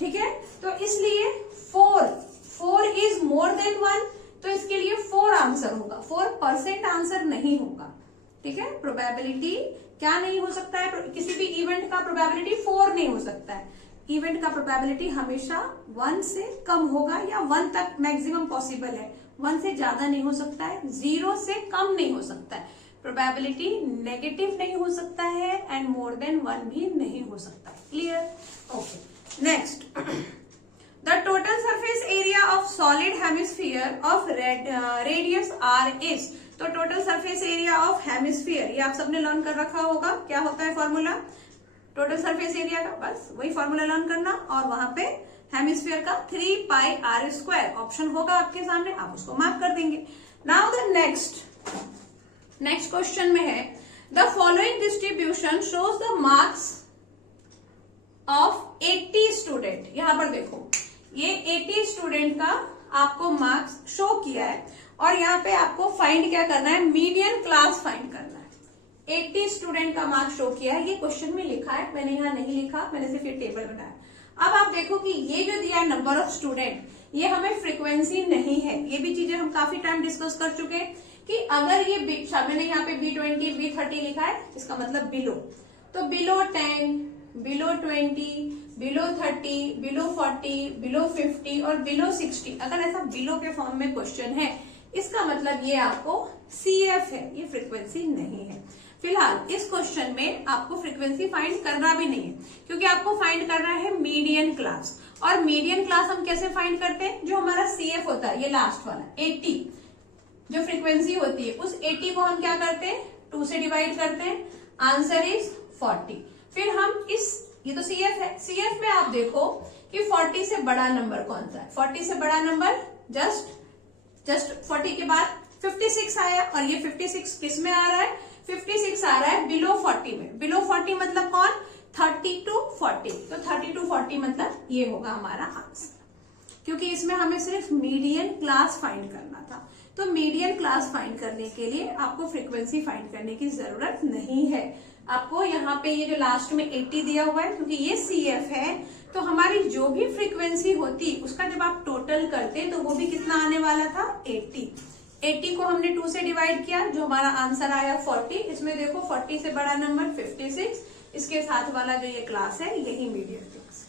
ठीक है, तो इसलिए 4 इज मोर देन 1, तो इसके लिए 4 आंसर होगा, 4% आंसर नहीं होगा। ठीक है, प्रोबेबिलिटी क्या नहीं हो सकता है, किसी भी इवेंट का प्रोबेबिलिटी 4 नहीं हो सकता है। इवेंट का प्रोबेबिलिटी हमेशा 1 से कम होगा या 1 तक मैक्सिमम पॉसिबल है, 1 से ज्यादा नहीं हो सकता है, 0 से कम नहीं हो सकता है, प्रोबेबिलिटी नेगेटिव नहीं हो सकता है एंड मोर देन 1 भी नहीं हो सकता है। Clear? Okay, next, the total surface area of solid hemisphere of radius r is. तो total surface area of hemisphere, ये आप सबने लर्न कर रखा होगा, क्या होता है फॉर्मूला टोटल सरफेस एरिया का, बस वही फॉर्मूला लर्न करना, और वहां पे हेमिस्फीयर का 3πr², ऑप्शन होगा आपके सामने, आप उसको मार्क कर देंगे। नाउ द नेक्स्ट क्वेश्चन में है, the following distribution shows the marks of 80 student. यहां पर देखो, ये 80 स्टूडेंट का आपको मार्क्स शो किया है, और यहाँ पे आपको फाइंड क्या करना है, मीडियन क्लास फाइंड करना है। 80 स्टूडेंट का मार्क्स शो किया है, ये क्वेश्चन में लिखा है, मैंने यहाँ नहीं लिखा, मैंने सिर्फ ये टेबल बनाया। अब आप देखो कि ये जो दिया है नंबर ऑफ स्टूडेंट, ये हमें फ्रीक्वेंसी नहीं है। ये भी चीजें हम काफी टाइम डिस्कस कर चुके हैं कि अगर ये मैंने यहाँ पे B20, B30 लिखा है, इसका मतलब बिलो, तो below 10, below 20, below 30, below 40, below 50 और बिलो 60, अगर ऐसा बिलो के फॉर्म में क्वेश्चन है, इसका मतलब ये आपको CF है, ये फ्रीक्वेंसी नहीं है। फिलहाल इस क्वेश्चन में आपको फ्रीक्वेंसी फाइंड करना भी नहीं है, क्योंकि आपको फाइंड करना है मीडियन क्लास। और मीडियन क्लास हम कैसे फाइंड करते हैं, जो हमारा CF होता है, ये लास्ट वाला 80 जो फ्रीक्वेंसी होती है, उस 80 को हम क्या करते हैं, 2 से डिवाइड करते हैं, आंसर इज 40। फिर हम ये तो CF है, CF में आप देखो कि 40 से बड़ा नंबर कौन सा है, 40 से बड़ा नंबर जस्ट 40 के बाद 56 आया, और ये 56 किस में आ रहा है, 56 आ रहा है बिलो 40 में। बिलो 40 मतलब कौन, 30 to 40, तो 30 to 40 मतलब ये होगा हमारा आंसर, क्योंकि इसमें हमें सिर्फ मीडियन क्लास फाइंड करना था। तो मीडियन क्लास फाइंड करने के लिए आपको फ्रीक्वेंसी फाइंड करने की जरूरत नहीं है। आपको यहाँ पे ये जो लास्ट में 80 दिया हुआ है, क्योंकि ये CF है, तो हमारी जो भी फ्रीक्वेंसी होती उसका जब आप टोटल करते तो वो भी कितना आने वाला था, 80 को हमने 2 से डिवाइड किया, जो हमारा आंसर आया 40। इसमें देखो 40 से बड़ा नंबर 56, इसके साथ वाला जो ये क्लास है यही medium class.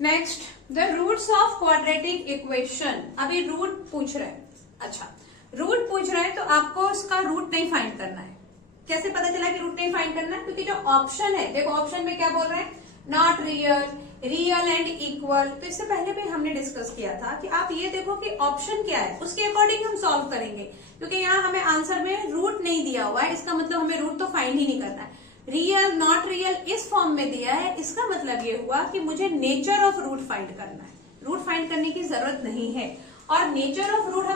Next, the roots of quadratic equation. अभी रूट पूछ रहे हैं, अच्छा रूट पूछ रहे हैं तो आपको इसका रूट नहीं फाइंड करना है। कैसे पता चला कि रूट नहीं फाइंड करना है, क्योंकि जो ऑप्शन है, देखो ऑप्शन में क्या बोल रहे हैं, not real, real and equal. तो इससे पहले भी हमने डिस्कस किया था कि आप ये देखो कि ऑप्शन क्या है, उसके अकॉर्डिंग हम सॉल्व करेंगे, क्योंकि यहाँ हमें आंसर में रूट नहीं दिया हुआ है, इसका मतलब हमें रूट तो फाइंड ही नहीं करना है। रियल, नॉट रियल इस फॉर्म में दिया है, इसका मतलब ये हुआ कि मुझे नेचर ऑफ रूट फाइंड करना है, रूट फाइंड करने की जरूरत नहीं है। और नेचर ऑफ रूट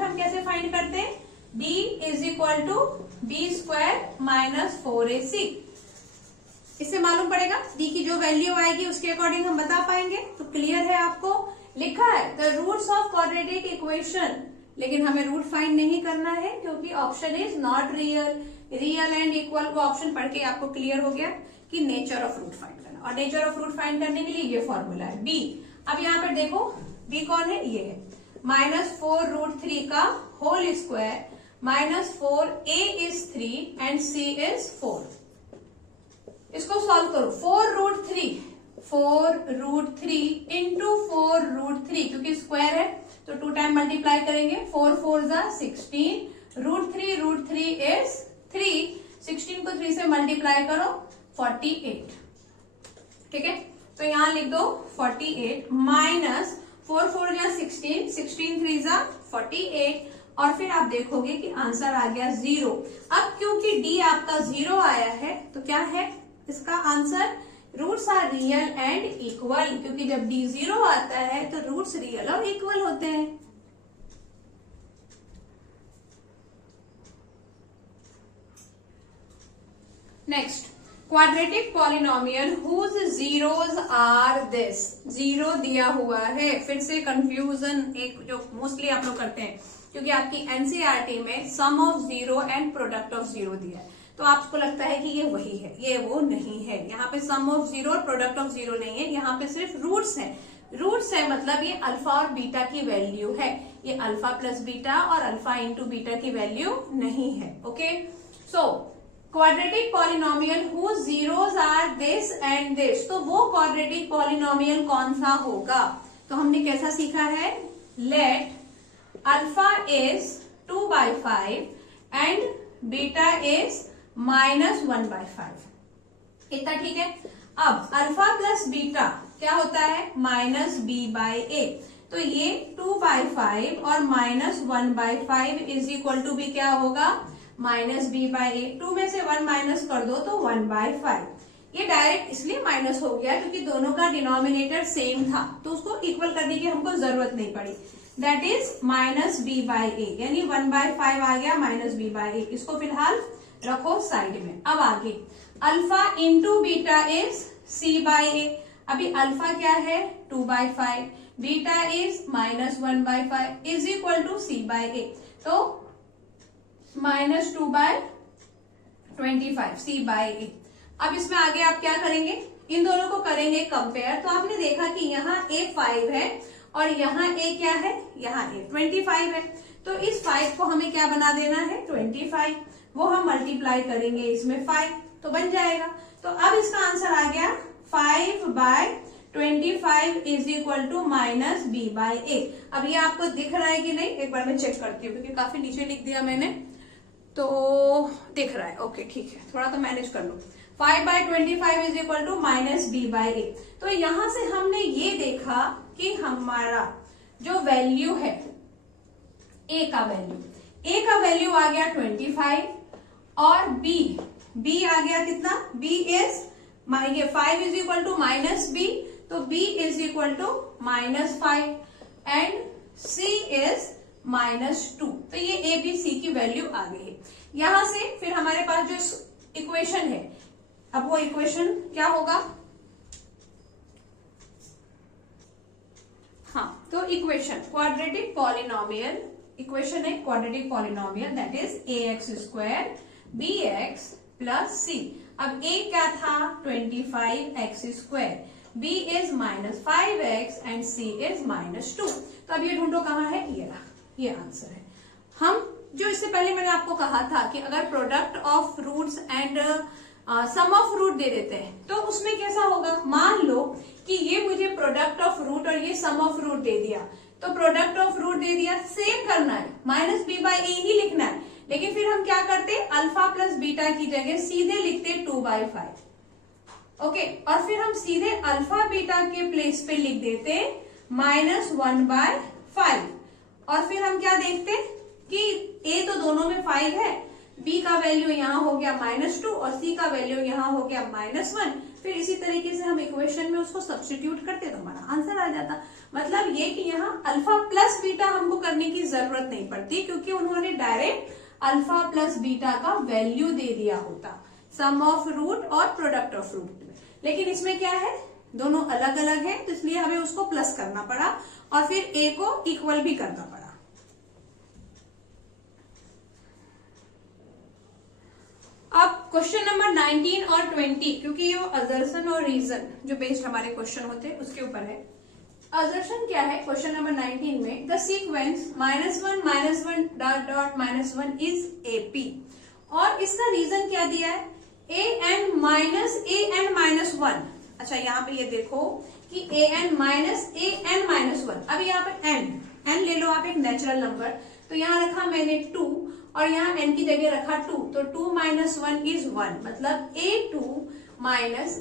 हम कैसे फाइंड करते हैं, b is equal to b² minus 4ac। इससे मालूम पड़ेगा d की जो वैल्यू आएगी उसके अकॉर्डिंग हम बता पाएंगे। तो क्लियर है, आपको लिखा है the roots of quadratic equation, लेकिन हमें रूट फाइंड नहीं करना है, क्योंकि option is not real, real and equal. वो ऑप्शन पढ़ के आपको क्लियर हो गया कि नेचर ऑफ रूट फाइंड करना, और नेचर ऑफ रूट फाइंड करने के लिए ये फॉर्मूला है b। अब यहाँ पर देखो b कौन है, ये है -4√3 का whole square, -4a is 3 and c is 4। इसको सॉल्व करो, 4√3 इंटू 4√3, क्योंकि स्क्वायर है तो 2 टाइम मल्टीप्लाई करेंगे, 4 4 जा 16, √3 इज 3, 16 को 3 से मल्टीप्लाई करो 48। ठीक है, तो यहां लिख दो 48 माइनस 4 4 जा 16, 16 3 जा 48, और फिर आप देखोगे कि आंसर आ गया 0। अब क्योंकि d आपका 0 आया है तो क्या है इसका answer, roots are real and equal, क्योंकि जब d 0 आता है तो रूट्स रियल और इक्वल होते हैं। Next, quadratic polynomial whose zeros are this. Zero दिया हुआ है, फिर से कंफ्यूजन एक जो मोस्टली आप लोग करते हैं, क्योंकि आपकी एनसीईआरटी में sum of zero and product of zero दिया है, तो आपको लगता है कि ये वही है, ये वो नहीं है। यहाँ पे सम ऑफ जीरो और प्रोडक्ट ऑफ जीरो नहीं है, यहाँ पे सिर्फ रूट्स है। रूट्स है मतलब ये अल्फा और बीटा की वैल्यू है, ये अल्फा प्लस बीटा और अल्फा इंटू बीटा की वैल्यू नहीं है। Okay, so quadratic polynomial whose zeros are this and this, तो वो क्वाड्रेटिक पॉलिनोमियल कौन सा होगा? तो हमने कैसा सीखा है, let alpha is 2/5 and beta is -1/5, इतना ठीक है। अब अल्फा प्लस बीटा क्या होता है, -b/a, तो ये 2/5 और -1/5 इज इक्वल टू भी क्या होगा, -b/a। 2 में से 1 माइनस कर दो तो 1/5। ये डायरेक्ट इसलिए माइनस हो गया क्योंकि दोनों का डिनोमिनेटर सेम था, तो उसको इक्वल करने की हमको जरूरत नहीं पड़ी। दैट इज -b/a, यानी 1/5 आ गया -b/a। इसको फिलहाल रखो साइड में। अब आगे alpha into beta is c/a। अभी अल्फा क्या है, 2/5, beta is -1/5 is equal to c/a, तो -2/25 c/a। अब इसमें आगे आप क्या करेंगे, इन दोनों को करेंगे कंपेयर। तो आपने देखा कि यहाँ a 5 है और यहाँ a क्या है, यहाँ a 25 है, तो इस 5 को हमें क्या बना देना है, 25, वो हम मल्टीप्लाई करेंगे इसमें 5, तो बन जाएगा। तो अब इसका आंसर आ गया 5/25 इज इक्वल टू -b/a। अब ये आपको दिख रहा है कि नहीं, एक बार मैं चेक करती हूँ, क्योंकि काफी नीचे लिख दिया मैंने, तो दिख रहा है। ओके ठीक है, थोड़ा तो मैनेज कर लो। 5/25 इज इक्वल टू -b/a। तो यहां से हमने ये देखा कि हमारा जो वैल्यू है a का वैल्यू आ गया 25 और b आ गया कितना, b is 5 is equal to -b, तो b is equal to -5 and c is -2। तो ये a b c की वैल्यू आ गई है। यहां से फिर हमारे पास जो इक्वेशन है, अब वो इक्वेशन क्या होगा, हाँ, तो इक्वेशन क्वाड्रेटिक पॉलिनोमियल, इक्वेशन है quadratic polynomial, that is ax² bx plus c। अब a क्या था, 25x², b is -5x and c is -2। तो अब ये ढूंढो कहाँ है, ये आंसर है। हम जो इससे पहले मैंने आपको कहा था कि अगर product of roots and sum of root दे देते हैं तो उसमें कैसा होगा, मान लो कि ये मुझे प्रोडक्ट ऑफ रूट और ये सम ऑफ रूट दे दिया, तो प्रोडक्ट ऑफ रूट दे दिया, सेम करना है, -b/a ही लिखना है, लेकिन फिर हम क्या करते, अल्फा प्लस बीटा की जगह सीधे लिखते 2/5। ओके, और फिर हम सीधे अल्फा बीटा के प्लेस पे लिख देते -1/5, और फिर हम क्या देखते कि a तो दोनों में 5 है, b का वैल्यू यहाँ हो गया -2 और c का वैल्यू यहाँ हो गया -1। फिर इसी तरीके से हम इक्वेशन में उसको सब्स्टिट्यूट करते तो हमारा आंसर आ जाता। मतलब ये कि यहाँ अल्फा प्लस बीटा हमको करने की जरूरत नहीं पड़ती, क्योंकि उन्होंने डायरेक्ट अल्फा प्लस बीटा का वैल्यू दे दिया होता सम ऑफ रूट और प्रोडक्ट ऑफ रूट में। लेकिन इसमें क्या है, दोनों अलग अलग है, तो इसलिए हमें उसको प्लस करना पड़ा और फिर a को इक्वल भी करना पड़ा। अब क्वेश्चन नंबर 19 और 20, क्योंकि ये असर्शन और रीजन जो बेस्ड हमारे क्वेश्चन होते हैं उसके ऊपर है। असर्शन क्या है, क्वेश्चन नंबर 19 में द सीक्वेंस -1 -1 इज AP, और इसका रीजन क्या दिया है, an -1। अच्छा, यहाँ पे ये देखो कि an -1। अब यहाँ पे n ले लो आप, एक नेचुरल नंबर, तो यहाँ रखा मैंने 2 और यहाँ n की जगह रखा 2, तो 2 - 1 इज 1, मतलब a2 -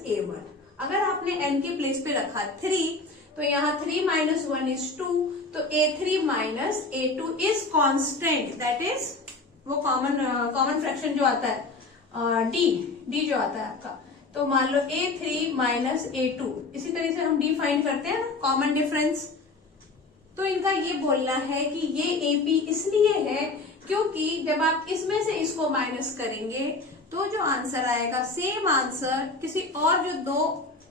a1। अगर आपने n के प्लेस पे रखा 3, तो यहाँ 3 - 1 इज 2, तो a3 - a2 is constant, that is वो कॉमन फ्रैक्शन जो आता है d जो आता है आपका, तो मान लो A3 माइनस A2, इसी तरह से हम डी फाइंड करते हैं ना, कॉमन डिफरेंस। तो इनका ये बोलना है कि ये AP इसलिए है क्योंकि जब आप इसमें से इसको माइनस करेंगे तो जो आंसर आएगा सेम आंसर किसी और जो दो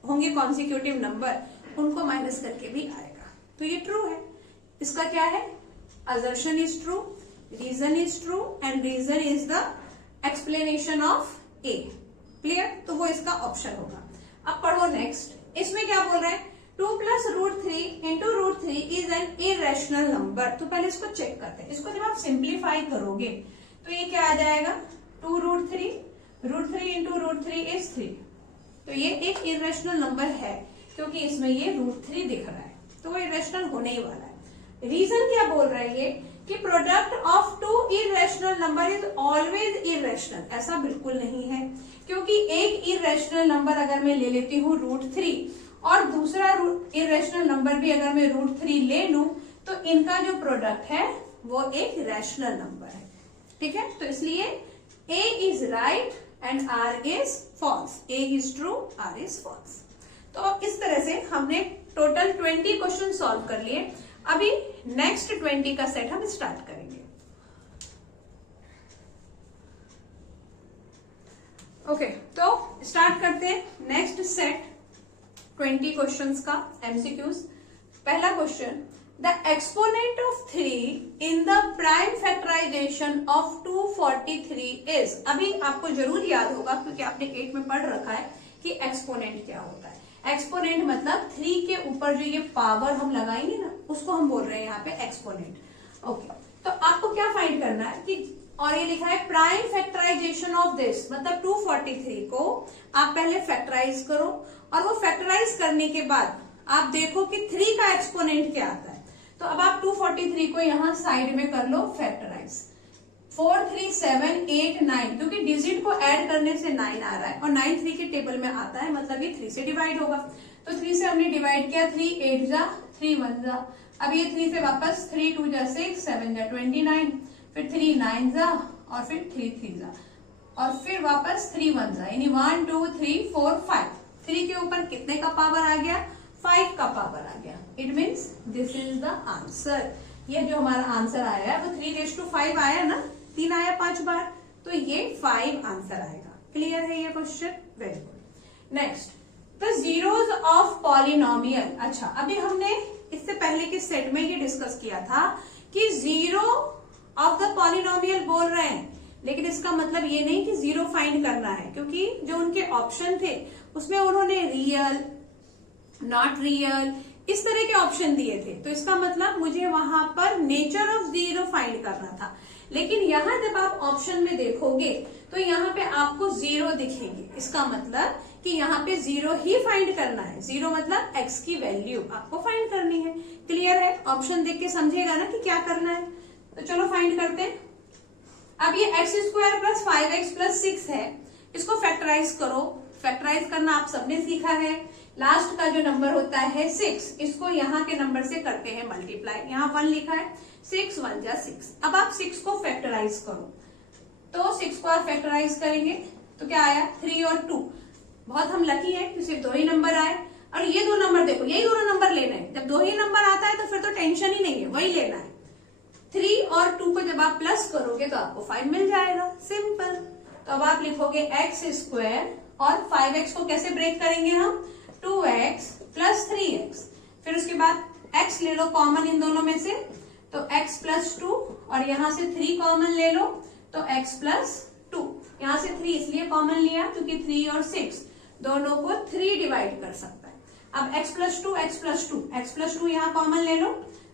होंगे कॉन्सिक्यूटिव नंबर उनको माइनस करके भी आएगा। तो ये ट्रू है। इसका क्या है, assertion is true, reason is true and reason is the explanation of A। Clear? तो वो इसका ऑप्शन होगा। अब पढ़ो नेक्स्ट, इसमें क्या बोल रहे हैं, 2 plus root 3 into root 3 is an irrational number. तो पहले इसको चेक करते हैं। इसको जब आप सिंप्लीफाई करोगे तो ये क्या आ जाएगा, 2 रूट 3 इंटू रूट 3 इज 3। तो ये एक इरेशनल नंबर है क्योंकि इसमें ये रूट 3 दिख रहा है, तो वो इरेशनल होने ही वाला है। रीजन क्या बोल रहा है ये कि product of two irrational number is always irrational. ऐसा बिल्कुल नहीं है, क्योंकि एक इरेशनल नंबर अगर मैं ले लेती हूँ रूट 3 और दूसरा इरेशनल नंबर भी अगर मैं रूट 3 ले लूं तो इनका जो प्रोडक्ट है वो एक रैशनल नंबर है। ठीक है, तो इसलिए A is right and R is false. A is true, R is false. तो इस तरह से हमने टोटल 20 क्वेश्चन सॉल्व कर लिए। अभी नेक्स्ट 20 का सेट हम स्टार्ट करेंगे। ओके, तो स्टार्ट करते हैं नेक्स्ट सेट 20 क्वेश्चंस का एमसीक्यूज। पहला question, the exponent of 3 in the prime factorization of 243 is. अभी आपको जरूर याद होगा क्योंकि आपने 8 में पढ़ रखा है कि एक्सपोनेंट क्या होता है। एक्सपोनेंट मतलब 3 के ऊपर जो ये पावर हम लगाएंगे ना, उसको हम बोल रहे हैं यहाँ पे एक्सपोनेंट। ओके, तो आपको क्या फाइंड करना है कि, और ये लिखा है प्राइम फैक्टराइजेशन ऑफ दिस, मतलब 243 को आप पहले फैक्टराइज करो और वो फैक्टराइज करने के बाद आप देखो कि 3 का एक्सपोनेंट क्या आता है। तो अब आप 243 को यहां साइड में कर लो फैक्टराइज। 4 3 7 8 9, क्योंकि डिजिट को ऐड करने से 9 आ रहा है और 9 3 के टेबल में आता है, मतलब ये 3 से डिवाइड होगा। तो 3 से हमने डिवाइड किया, 3 8 जा, 3 1 जा। अब ये 3 से वापस 3 2 जा 6, 7 जा 29, फिर 3 9 जा और फिर 3 3 जा और फिर वापस 3 1 जा, यानी 1 2 3 4 5। 3 के ऊपर कितने का पावर आ गया, 5 का पावर आ गया। It means this is the answer. ये जो हमारा आंसर आया है वो 3:5 आया ना, 3 आया 5 बार, तो ये 5 आंसर आएगा। क्लियर है ये question? Very good. Next, the zeros of polynomial. अच्छा, अभी हमने इससे पहले के सेट में ये डिस्कस किया था कि जीरो ऑफ द पॉलिनोमियल बोल रहे हैं, लेकिन इसका मतलब ये नहीं कि जीरो फाइंड करना है, क्योंकि जो उनके ऑप्शन थे उसमें उन्होंने रियल, नॉट रियल, इस तरह के ऑप्शन दिए थे। तो इसका मतलब मुझे वहां पर नेचर ऑफ जीरो फाइंड करना था। लेकिन यहां जब आप ऑप्शन में देखोगे तो यहाँ पे आपको जीरो दिखेंगे। इसका मतलब कि यहाँ पे जीरो ही फाइंड करना है। जीरो मतलब एक्स की वैल्यू आपको फाइंड करनी है। क्लियर है? ऑप्शन देख के समझेगा ना कि क्या करना है। तो चलो फाइंड करते हैं। अब ये x² + 5x + 6 है, इसको फैक्टराइज करो। फैक्टराइज करना आप सबने सीखा है। लास्ट का जो नंबर होता है 6, इसको यहाँ के नंबर से करते हैं मल्टीप्लाई। यहाँ 1 लिखा है, 6 1 जा 6। अब आप 6 को फैक्टराइज करो, तो 6 को आप फैक्टराइज करेंगे तो क्या आया, 3 और 2। बहुत हम लकी हैं कि सिर्फ 2 ही नंबर आए। और ये 2 नंबर देखो, यही दोनों नंबर लेने हैं। जब 2 ही नंबर आता है तो फिर तो टेंशन ही नहीं है, वही लेना है। 3 और 2 को जब आप प्लस करोगे तो आपको 5 मिल जाएगा, सिंपल। तो अब आप लिखोगे x² और 5x को कैसे ब्रेक करेंगे हम, 2x + 3x। फिर उसके बाद x ले लो कॉमन इन दोनों में से, तो x + 2 और यहां से 3 कॉमन ले लो तो x + 2। यहां से 3 इसलिए कॉमन लिया क्योंकि 3 और 6 दोनों को 3 डिवाइड कर सकता है। अब x + 2 x + 2 यहाँ कॉमन ले लो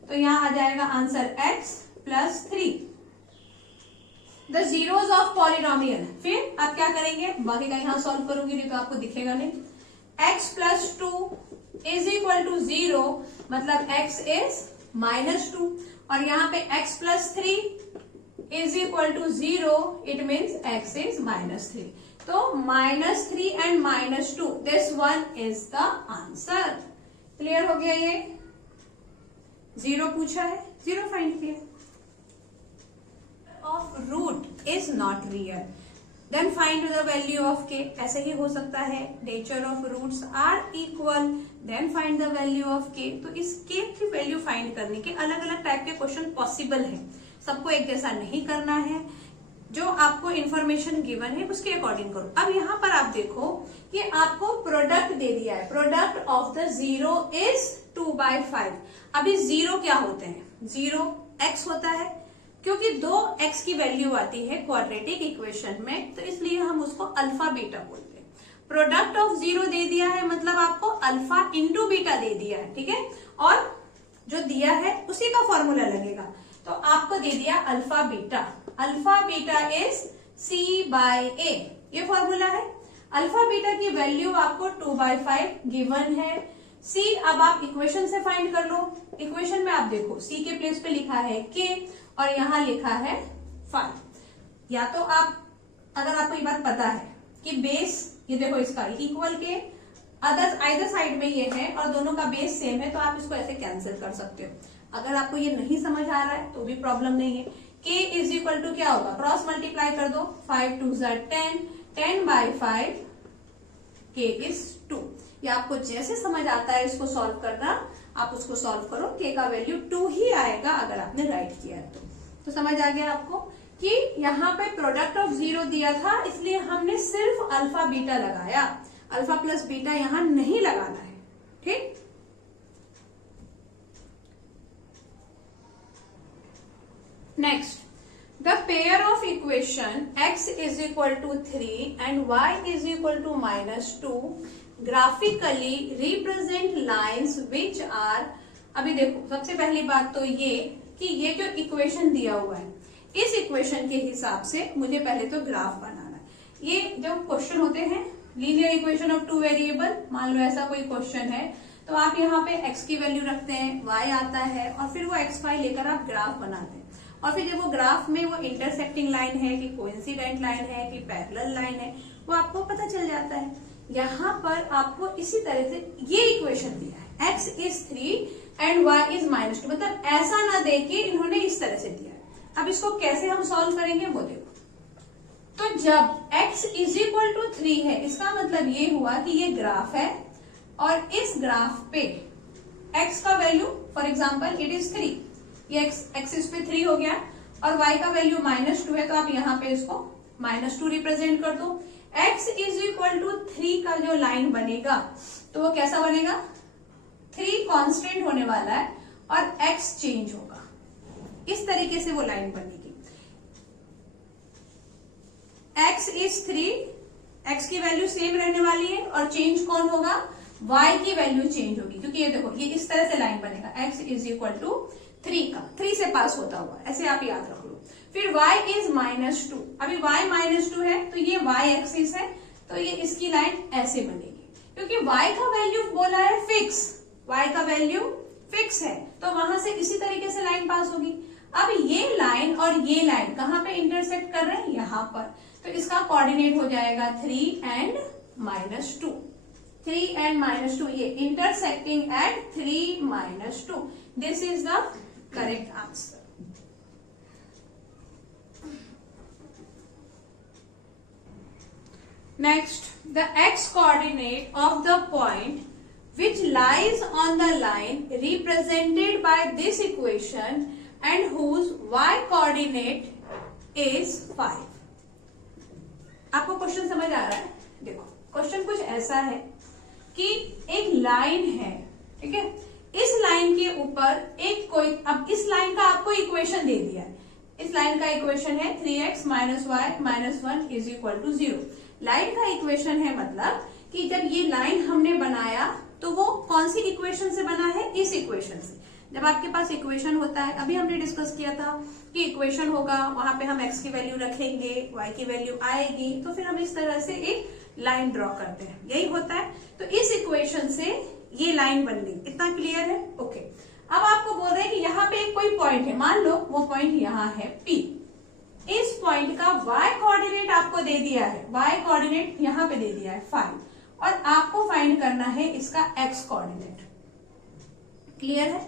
तो यहाँ आ जाएगा answer x + 3। The zeros of polynomial. फिर आप क्या करेंगे, बाकी का यहाँ सॉल्व करूंगी नहीं तो आपको दिखेगा नहीं। x + 2 = 0, मतलब x is -2 और यहाँ पे x + 3 = 0, it means x is -3। तो -3 and -2, this one is the answer। Clear हो गया? ये 0 पूछा है, 0 फाइंड किया। Of root is not real. Then find the value of K, ऐसे ही हो सकता है, nature of roots are equal, then find the value of K. तो इस के की वैल्यू फाइंड करने के अलग अलग टाइप के क्वेश्चन पॉसिबल है, सबको एक जैसा नहीं करना है, जो आपको इन्फॉर्मेशन गिवन है उसके अकॉर्डिंग करो। अब यहाँ पर आप देखो कि आपको प्रोडक्ट दे दिया है, प्रोडक्ट ऑफ द 0 इज 2/5। अभी 0 क्या होते हैं, 0 x होता है, क्योंकि 2x की वैल्यू आती है क्वाड्रेटिक इक्वेशन में, तो इसलिए हम उसको अल्फा बीटा बोलते हैं। प्रोडक्ट ऑफ 0 दे दिया है मतलब आपको अल्फा इंटू बीटा दे दिया है, ठीक है, और जो दिया है उसी का फॉर्मूला लगेगा। तो आपको दे दिया अल्फा बीटा इज c/a, ये फॉर्मूला है। अल्फा बीटा की वैल्यू आपको 2/5 गिवन है। c अब आप इक्वेशन से फाइंड कर लो। इक्वेशन में आप देखो c के प्लेस पे लिखा है k और यहां लिखा है 5। या तो आप, अगर आपको ये बात पता है कि बेस, ये देखो इसका इक्वल के आइदर साइड में ये है और दोनों का बेस सेम है, तो आप इसको ऐसे कैंसिल कर सकते हो। अगर आपको ये नहीं समझ आ रहा है तो भी प्रॉब्लम नहीं है। k इज इक्वल टू क्या होगा, क्रॉस मल्टीप्लाई कर दो, 5 2 10, 10/5 k इज 2। ये आपको जैसे समझ आता है इसको सॉल्व करना, आप उसको सॉल्व करो, k का वैल्यू 2 ही आएगा अगर आपने राइट किया है तो समझ आ गया आपको कि यहाँ पे प्रोडक्ट ऑफ 0 दिया था, इसलिए हमने सिर्फ अल्फा बीटा लगाया, अल्फा प्लस बीटा यहां नहीं लगाना है, ठीक। Next, the pair of equation x is equal to 3 and y is equal to -2 graphically represent lines which are. अभी देखो, सबसे पहली बात तो ये कि ये जो इक्वेशन दिया हुआ है, इस इक्वेशन के हिसाब से मुझे पहले तो ग्राफ बनाना है। ये जो क्वेश्चन होते हैं लीनियर इक्वेशन ऑफ 2 वेरिएबल, मान लो ऐसा कोई क्वेश्चन है, तो आप यहाँ पे x की वैल्यू रखते हैं, y आता है और फिर वो xy लेकर आप ग्राफ बनाते हैं। और फिर जब वो ग्राफ में वो इंटरसेक्टिंग लाइन है कि कोइंसिडेंट लाइन है कि पैरेलल लाइन है, वो आपको पता चल जाता है। यहाँ पर आपको इसी तरह से ये इक्वेशन दिया है, x is 3 and y is -2, मतलब ऐसा ना दे के इन्होंने इस तरह से दिया है। अब इसको कैसे हम सॉल्व करेंगे वो देखो। तो जब x इज इक्वल टू 3 है, इसका मतलब ये हुआ कि ये ग्राफ है और इस ग्राफ पे x का value, for example it is 3, ये x इस पे 3 हो गया और y का वैल्यू -2 है, तो आप यहाँ पे इसको -2 रिप्रेजेंट कर दो। x इज इक्वल टू 3 का जो लाइन बनेगा तो वो कैसा बनेगा, 3 कांस्टेंट होने वाला है और x चेंज होगा, इस तरीके से वो लाइन बनेगी। x इज 3, x की वैल्यू सेम रहने वाली है और चेंज कौन होगा, y की वैल्यू चेंज होगी, क्योंकि ये देखो ये इस तरह से लाइन बनेगा, x इज इक्वल टू 3 का 3 से पास होता हुआ, ऐसे आप याद रख लो। फिर y इज -2, अभी y -2 है तो ये y एक्सिस है, तो ये इसकी लाइन ऐसे बनेगी, क्योंकि y का वैल्यू बोला है फिक्स, y का वैल्यू फिक्स है, तो वहां से इसी तरीके से लाइन पास होगी। अब ये लाइन और ये लाइन कहाँ पे इंटरसेक्ट कर रहे हैं, यहाँ पर, तो इसका कोऑर्डिनेट हो जाएगा 3 एंड -2, 3 एंड -2, ये intersecting at 3 -2, this is the correct answer. Next, the x coordinate of the point which lies on the line represented by this equation and whose y coordinate is 5। आपको question समझ आ रहा है? देखो, question कुछ ऐसा है कि एक लाइन है, ठीक है, इस लाइन के ऊपर एक कोई, अब इस लाइन का आपको इक्वेशन दे दिया है, इस लाइन का इक्वेशन है 3x - y - 1 is equal to 0। Line का इक्वेशन है मतलब कि जब ये लाइन हमने बनाया तो वो कौन सी इक्वेशन से बना है, इस इक्वेशन से। जब आपके पास इक्वेशन होता है, अभी हमने डिस्कस किया था कि इक्वेशन होगा, वहां पे हम x की वैल्यू रखेंगे, y की वैल्यू आएगी, तो फिर हम इस तरह से एक लाइन ड्रॉ करते हैं, यही होता है। तो इस इक्वेशन से ये लाइन बन गई, इतना क्लियर है? ओके। अब आपको बोल रहे हैं कि यहाँ पे एक कोई पॉइंट है, मान लो वो पॉइंट यहाँ है P, इस पॉइंट का y कोऑर्डिनेट आपको दे दिया है, y कोऑर्डिनेट यहाँ पे दे दिया है 5, और आपको फाइंड करना है इसका x कोऑर्डिनेट। क्लियर है?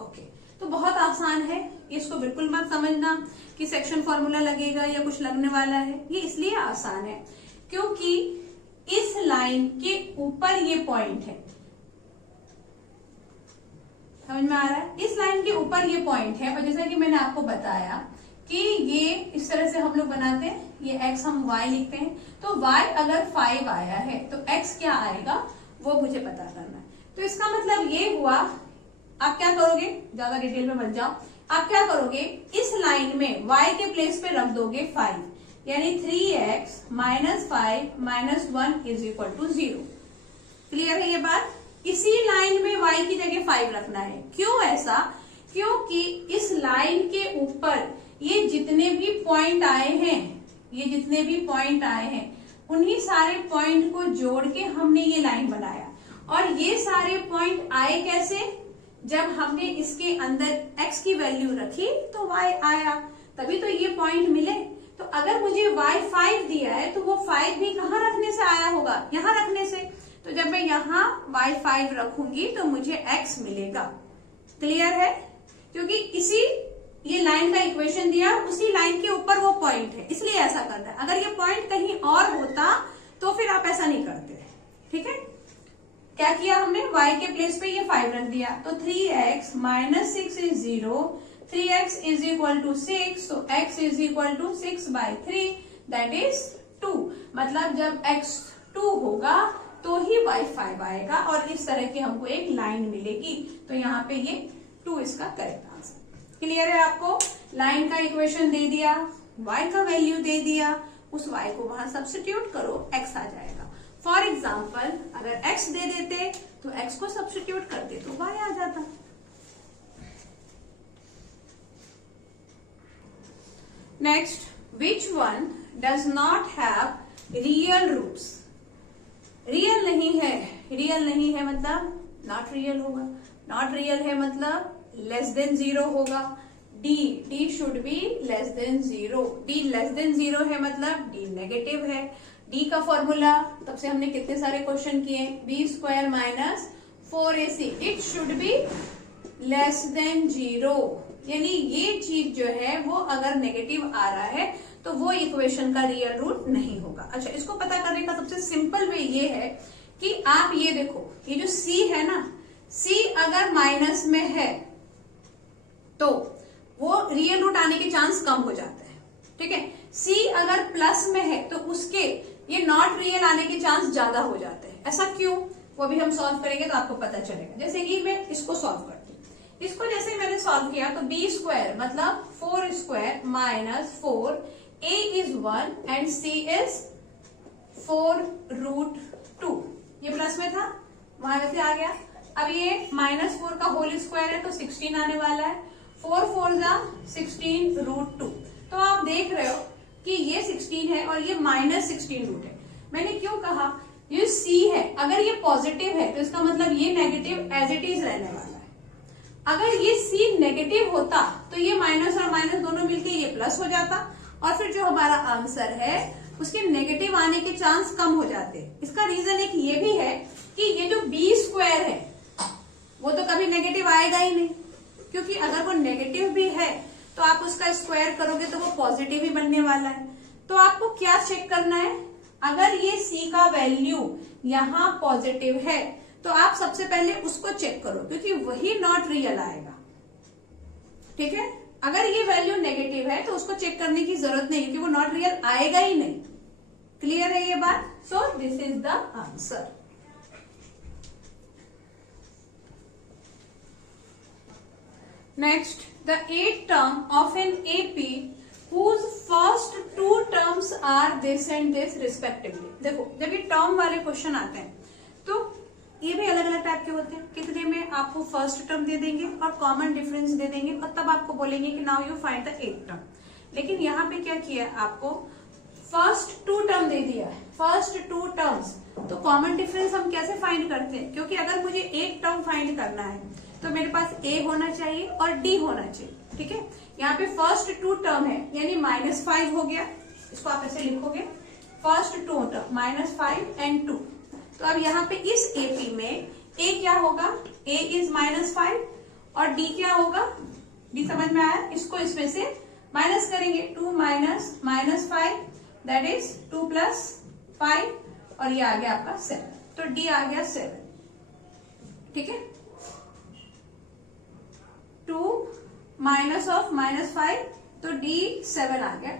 ओके। तो बहुत आसान है, इसको बिल्कुल मत समझना कि सेक्शन फॉर्मूला लगेगा या कुछ लगने वाला है। ये इसलिए आसान है क्योंकि इस लाइन के ऊपर ये पॉइंट है, समझ में आ रहा है? इस लाइन के ऊपर ये पॉइंट है, और जैसा कि मैंने आपको बताया कि ये इस तरह से हम लोग बनाते हैं, ये x हम y लिखते हैं, तो y अगर 5 आया है तो x क्या आएगा वो मुझे पता करना है। तो इसका मतलब ये हुआ, आप क्या करोगे, ज्यादा डिटेल में मत जाओ, आप क्या करोगे, इस लाइन में y के प्लेस पे रख दोगे 5, यानी 3x minus 5 minus 1 is equal to 0। Clear है ये बात? इसी लाइन में y की जगह 5 रखना है। क्यों ऐसा? क्योंकि इस लाइन के ऊपर ये जितने भी पॉइंट आए हैं, ये जितने भी पॉइंट आए हैं, उन्हीं सारे पॉइंट को जोड़ के हमने ये लाइन बनाया। और ये सारे पॉइंट आए कैसे? जब हमने इसके अंदर x की वैल्यू रखी तो y आया, तभी तो ये पॉइंट मिले। तो अगर मुझे y 5 दिया है तो वो 5 भी कहाँ रखने से आया होगा? यहाँ रखने से। तो जब मैं यहाँ y 5 रखूंगी तो मुझे x मिलेगा। क्लियर है? क्योंकि इसी ये लाइन का इक्वेशन दिया, उसी लाइन के ऊपर वो पॉइंट है, इसलिए ऐसा करना है। अगर ये पॉइंट कहीं और होता तो फिर आप ऐसा नहीं करते। ठीक है, क्या किया हमने, y के प्लेस पे ये 5 रख दिया, तो 3x minus 6 is 0, 3x is equal to 6, तो x is equal to 6/3 that is 2। मतलब जब x 2 होगा तो ही y 5 आएगा, और इस तरह की हमको एक लाइन मिलेगी। तो यहाँ पे ये 2 इसका करेक्ट आंसर। क्लियर है आपको? लाइन का इक्वेशन दे दिया, y का वैल्यू दे दिया, उस y को वहां सब्स्टिट्यूट करो, x आ जाएगा। फॉर एग्जाम्पल अगर x दे देते तो x को सब्स्टिट्यूट करते तो y आ जाता। Next, which one does not have real roots? Real नहीं है, रियल नहीं है मतलब नॉट रियल होगा, नॉट रियल है मतलब लेस देन 0 होगा। d should be less than 0, d less than 0 है मतलब d नेगेटिव है। d का फॉर्मूला तब से हमने कितने सारे क्वेश्चन किए, b² minus 4ac, it should be less than 0, यानी ये चीज जो है वो अगर नेगेटिव आ रहा है तो वो इक्वेशन का रियल रूट नहीं होगा। अच्छा, इसको पता करने का सबसे सिंपल वे ये है कि आप ये देखो, ये जो c है ना, c अगर माइनस में है तो वो रियल रूट आने के चांस कम हो जाते हैं। ठीक है, c अगर प्लस में है तो उसके ये नॉट रियल आने के चांस ज्यादा हो जाते हैं। ऐसा क्यों, वो भी हम सॉल्व करेंगे तो आपको पता चलेगा। जैसे कि मैं इसको सॉल्व करती हूँ, इसको जैसे मैंने सॉल्व किया तो b² मतलब 4² minus 4, a is 1 and c is 4√2। ये प्लस में था, वहां वैसे आ गया। अब ये -4 का होल स्क्वायर है तो 16 आने वाला है, 4 4 जा 16√2। तो आप देख रहे हो कि ये 16 है और ये -16 रूट है। मैंने क्यों कहा, ये c है, अगर ये पॉजिटिव है तो इसका मतलब ये नेगेटिव एज इट इज रहने वाला है। अगर ये c नेगेटिव होता तो ये माइनस और माइनस दोनों मिलके ये प्लस हो जाता, और फिर जो हमारा आंसर है उसके नेगेटिव आने के चांस कम हो जाते। इसका रीजन एक ये भी है कि ये जो b² है वो तो कभी नेगेटिव आएगा ही नहीं, क्योंकि अगर वो नेगेटिव भी है तो आप उसका स्क्वायर करोगे तो वो पॉजिटिव ही बनने वाला है। तो आपको क्या चेक करना है, अगर ये c का वैल्यू यहाँ पॉजिटिव है तो आप सबसे पहले उसको चेक करो, क्योंकि वही नॉट रियल आएगा। ठीक है, अगर ये वैल्यू नेगेटिव है तो उसको चेक करने की जरूरत नहीं, क्योंकि वो नॉट रियल आएगा ही नहीं। क्लियर है ये बात? So this is the answer. Next, the 8th term of an AP whose first 2 terms are this and this respectively। देखो, जब ये टर्म वाले क्वेश्चन आते हैं तो ये भी अलग अलग टाइप के होते हैं। कितने में आपको फर्स्ट टर्म दे देंगे और कॉमन डिफरेंस दे देंगे, और तब आपको बोलेंगे कि now you find the 8th term. लेकिन यहाँ पे क्या किया, आपको फर्स्ट 2 टर्म दे दिया है, फर्स्ट 2 टर्म्स। तो कॉमन डिफरेंस हम कैसे फाइंड करते हैं, क्योंकि अगर मुझे एक टर्म फाइंड करना है तो मेरे पास a होना चाहिए और d होना चाहिए। ठीक है, यहाँ पे फर्स्ट 2 टर्म है, यानी -5 हो गया, इसको आप ऐसे लिखोगे, फर्स्ट 2 टर्म -5 एंड 2। तो अब यहाँ पे इस AP में a क्या होगा, a इज -5 और d क्या होगा डी समझ में आया? इसको इसमें से माइनस करेंगे, 2 minus minus 5 that is 2 plus 5 और ये आ गया आपका 7, तो डी आ गया 7। ठीक है, 2 माइनस ऑफ माइनस 5 तो डी 7 आ गया।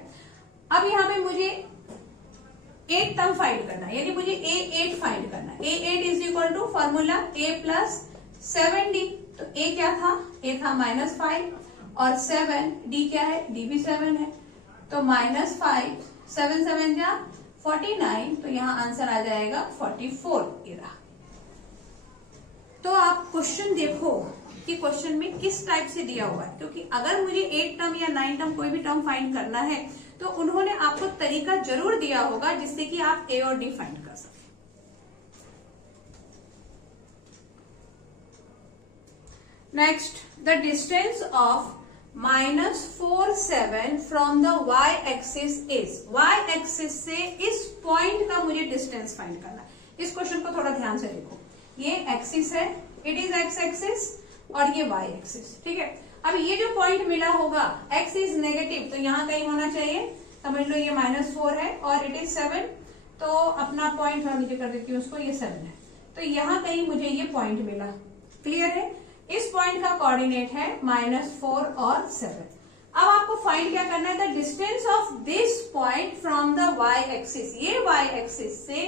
अब यहां पे मुझे 8 टर्म फाइंड करना है, यानी मुझे A8 फाइंड करना है। A8 is equal to formula A plus 7D। तो A क्या था? A था -5 और 7, D क्या है? D भी 7 है, तो -5 7 7 जा 49, तो यहाँ आंसर आ जाएगा 44 ये रहा। तो आप क्वेश्चन देखो कि क्वेश्चन में किस टाइप से दिया हुआ है, क्योंकि अगर मुझे 8 टर्म या 9 टर्म कोई भी टर्म फाइंड करना है तो उन्होंने आपको तरीका जरूर दिया होगा जिससे कि आप A और D फाइंड कर सकें। Next, the distance of -4 7 from the y axis is. y axis से इस पॉइंट का मुझे डिस्टेंस फाइंड करना है। इस क्वेश्चन को थोड़ा ध्यान से देखो, ये एक्सिस है, इट इज x एक्सिस और ये y एक्सिस। ठीक है, अब ये जो पॉइंट मिला होगा x इज नेगेटिव, तो यहाँ कहीं होना चाहिए, समझ लो ये -4 है और इट इज 7, तो अपना पॉइंट थोड़ा नीचे कर देती हूँ उसको, ये 7 है, तो यहाँ कहीं मुझे ये पॉइंट मिला। क्लियर है? इस पॉइंट का कोऑर्डिनेट है -4 और 7। अब आपको फाइंड क्या करना है? The distance of this point from the y axis. ये y एक्सिस से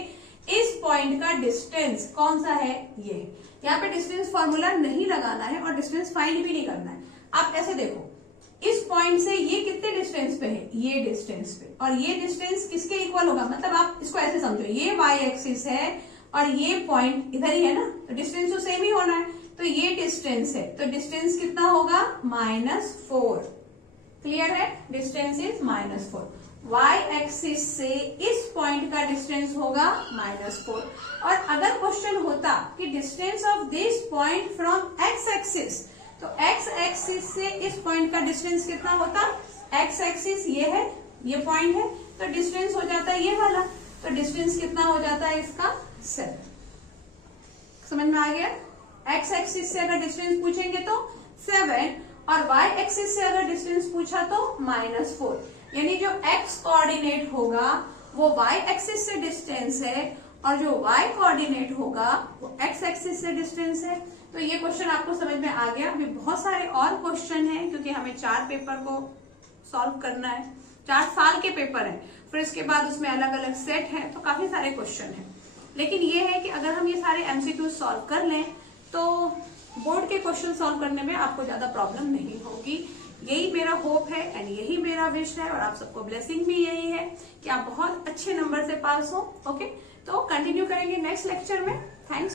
इस पॉइंट का डिस्टेंस कौन सा है? ये। यहाँ पे डिस्टेंस फॉर्मूला नहीं लगाना है और डिस्टेंस फाइंड भी नहीं करना है। आप ऐसे देखो, इस पॉइंट से ये कितने डिस्टेंस पे है? ये डिस्टेंस पे, और ये डिस्टेंस किसके इक्वल होगा? मतलब आप इसको ऐसे समझो, ये y एक्सिस है और ये पॉइंट इधर ही है ना, तो डिस्टेंस तो सेम ही होना है, तो ये डिस्टेंस है, तो डिस्टेंस कितना होगा? -4। क्लियर है? Distance is -4। y एक्सिस से इस पॉइंट का डिस्टेंस होगा -4। और अगर क्वेश्चन होता कि distance of this point from x axis, तो x एक्सिस से इस पॉइंट का डिस्टेंस कितना होता? x एक्सिस ये है, ये पॉइंट है, तो डिस्टेंस हो जाता है ये वाला, तो डिस्टेंस कितना हो जाता है इसका? 7। समझ में आ गया? x एक्सिस से अगर डिस्टेंस पूछेंगे तो 7, और y एक्सिस से अगर डिस्टेंस पूछा तो -4, यानी जो x कोऑर्डिनेट होगा वो y एक्सिस से डिस्टेंस है और जो y कोऑर्डिनेट होगा वो x एक्सिस से डिस्टेंस है। तो ये क्वेश्चन आपको समझ में आ गया। अभी बहुत सारे और क्वेश्चन हैं, क्योंकि हमें 4 पेपर को सॉल्व करना है, 4 साल के पेपर हैं, फिर इसके बाद उसमें अलग अलग सेट है, तो काफी सारे क्वेश्चन हैं। लेकिन ये है कि अगर हम ये सारे MCQ सॉल्व कर लें तो बोर्ड के क्वेश्चन सॉल्व करने में आपको ज्यादा प्रॉब्लम नहीं होगी। यही मेरा होप है एंड यही मेरा विश है, और आप सबको ब्लेसिंग भी यही है कि आप बहुत अच्छे नंबर से पास हो। ओके, तो कंटिन्यू करेंगे नेक्स्ट लेक्चर में। थैंक्स।